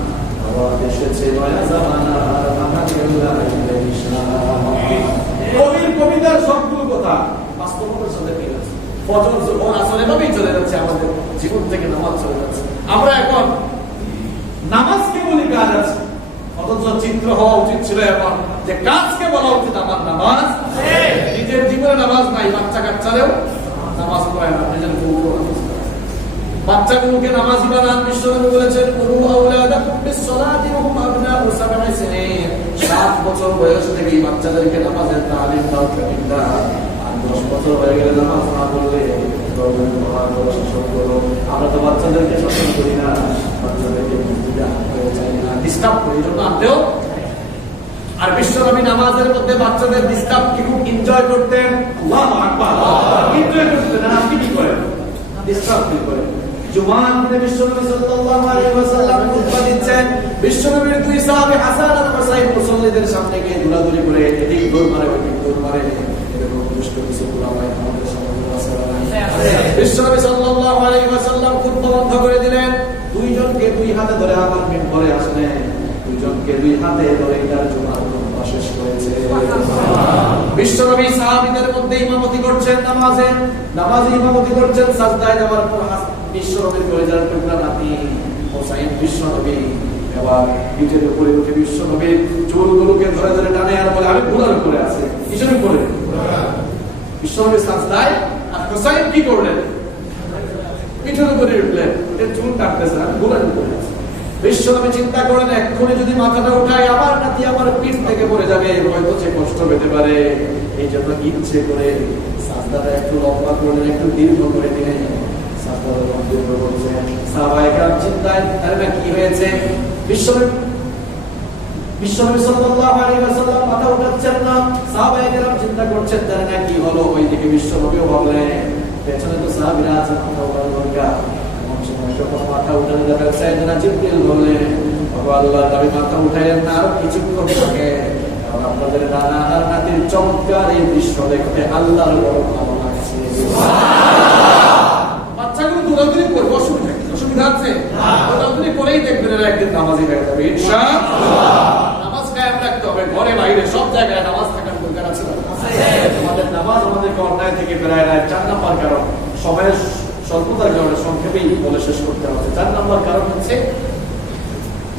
আবার এসেছে নয়া জামানা, কবির কবিতার সবগুলো কথা বাস্তবতার সাথে মিল আছে। ফজর জোহর আসর এভাবেই চলে যাচ্ছে, আমাদের জীবন থেকে নামাজ চলে যাচ্ছে। আমরা এখন নামাজকে বলি কাজ আছে, অথচ চিত্র হওয়া উচিত ছিল এখন যে কাজকে বলা উচিত আমার নামাজ। নিজের জীবনে নামাজ নাই, বাচ্চা কাচ্চারেও নামাজ পড়ায় না, নিজের বউকে নামাজ পড়ায়। বাচ্চাগুলোকে নামাজি বানান, বিশ্বনবী বলেছেন কুরু আওলাদাকুম বিসসালাতি ওয়া হুম আবনাউ সাবঈ সিনিন, 7 বছর বয়স থেকেই বাচ্চাদেরকে নামাজের তালিম দাও, ট্রেনিং দাও। আর 10 বছর হয়ে গেলে নামাজ না পড়লে আমরা তো বাচ্চাদেরকে শাসন করি না, বাচ্চাদেরকে মসজিদে আনতে চাই না, ডিস্টার্ব করি, এই জন্য আনতেও। আর বিশ্বনবী নামাজের মধ্যে বাচ্চাদের ডিস্টার্বকে খুব এনজয় করতেন। আল্লাহু আকবার, এনজয় করতেন। আপনি কি করেন? ডিস্টার্ব কি করেন? জুমার দিনে বিশ্বনবী সাল্লাল্লাহু আলাইহি ওয়াসাল্লাম খুতবা দিচ্ছেন, বিশ্বনবীর দুই সাহাবী হাসান আর হুসাইন মুসল্লিদের সামনে গিয়ে দৌড়াদৌড়ি করে এদিক দৌড় মারে ওদিক দৌড় মারে, এরকম দুষ্ট কিছু গোলামাই আমাদের সমাজে আছে। বিশ্বনবী সাল্লাল্লাহু আলাইহি ওয়াসাল্লাম খুতবা বন্ধ করে দিলেন, দুইজনকে দুই হাতে ধরে আমার মিম্বরে আসলেন, দুইজনকে দুই হাতে ধরে তার জুমার খুতবা শেষ করেছে। বিশ্বনবী সাহাবীদের মধ্যে ইমামতি করছেন, নামাজে ইমামতি করছেন, সাজদায় যাওয়ার পর বিশ্বনবীর কলেজার টুকরা নাতি হোসাইন বিশ্বনবী এবার পিঠের উপরে উঠে বিশ্বনবীর চুলগুলোকে ধরে ধরে টানে আর বলে আমি ঘোড়ার উপরে আছে। কিসের উপরে? বিশ্বনবী সাজদায়, আর হোসাইন কি করলেন? পিঠের উপরে উঠলেন, চুল কাটতেছে, আমি ঘোড়ার উপরে আছি। বিশ্বনবী চিন্তা করেন, এক্ষুনি যদি মাথাটা উঠায় আমার নাতি আমার পিঠ থেকে পড়ে যাবে, হয়তো সে কষ্ট পেতে পারে। এই জন্য ইচ্ছে করে সাজদাটা একটু লম্বা করলেন, একটু দীর্ঘ করে দিলেন। চিন্তায় কি হয়েছে? বিশ্বনবী সাল্লাল্লাহু আলাইহি ওয়াসাল্লাম মাথা উঠাচ্ছেন না, সাহাবায়ে কেরাম চিন্তা করছেন তার না কি হলো। ওইদিকে বিশ্বনবীও ভাবলেন পেছনে তো সাহাবীরা আছেন, মাথা উঠানো দরকার। এমন সময় যখন মাথা উঠানো দরকার, সাইয়েদনা জিবরিল বললেন, আল্লাহর নবী মাথা উঠাইলেন না, আর কিছুক্ষণ থাকে আপনাদের নানা আর নাতির চমৎকার এই দৃশ্য দেখতে আল্লাহর বড় ভালো লাগছে। বাচ্চাগুলো দৌড়াদৌড়ি করবে, অসুবিধা আছে? দৌড়াদৌড়ি করেই দেখবেন এরা একদিন নামাজি হয়ে যাবে ইনশাআল্লাহ। নামাজ কায়েম রাখতে হবে, ঘরে বাইরে সব জায়গায় নামাজ থাকার দরকার আছে। আমাদের নামাজ আমাদেরকে অন্যায় থেকে বেড়ায় নেয়। 4 নম্বর কারণ, সময়ের স্বল্পতার কারণে সংক্ষেপেই বলে শেষ করতে হবে। 4 নম্বর কারণ হচ্ছে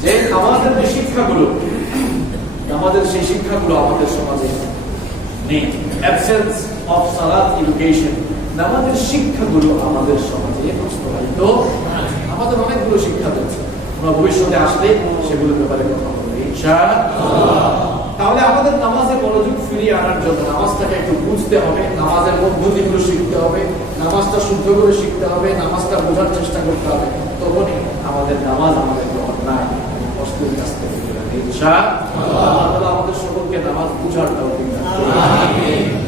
যে আমাদের যে শিক্ষাগুলো, আমাদের সেই শিক্ষাগুলো আমাদের সমাজে নেই। অ্যাবসেন্স অফ সালাত এডুকেশন, নামাজের শিক্ষাগুলো আমাদের সমাজে প্রচলিত। আমাদের অনেকগুলো শিক্ষা রয়েছে, আমরা ভবিষ্যতে আসলে সেগুলোর ব্যাপারে কথা বলবো ইনশাআল্লাহ। তাহলে আমাদের নামাজে মনোযোগ ফিরিয়ে আনার জন্য নামাজটাকে একটু বুঝতে হবে, নামাজের পদ্ধতিগুলো শিখতে হবে, নামাজটা শুদ্ধ করে শিখতে হবে, নামাজটা বোঝার চেষ্টা করতে হবে। তখনই আমাদের নামাজ আমাদেরকে অন্যায় কষ্টের কাছ থেকে ইনশাআল্লাহ। আল্লাহ আমাদের সকলকে নামাজ বুঝার তৌফিক দান করুন।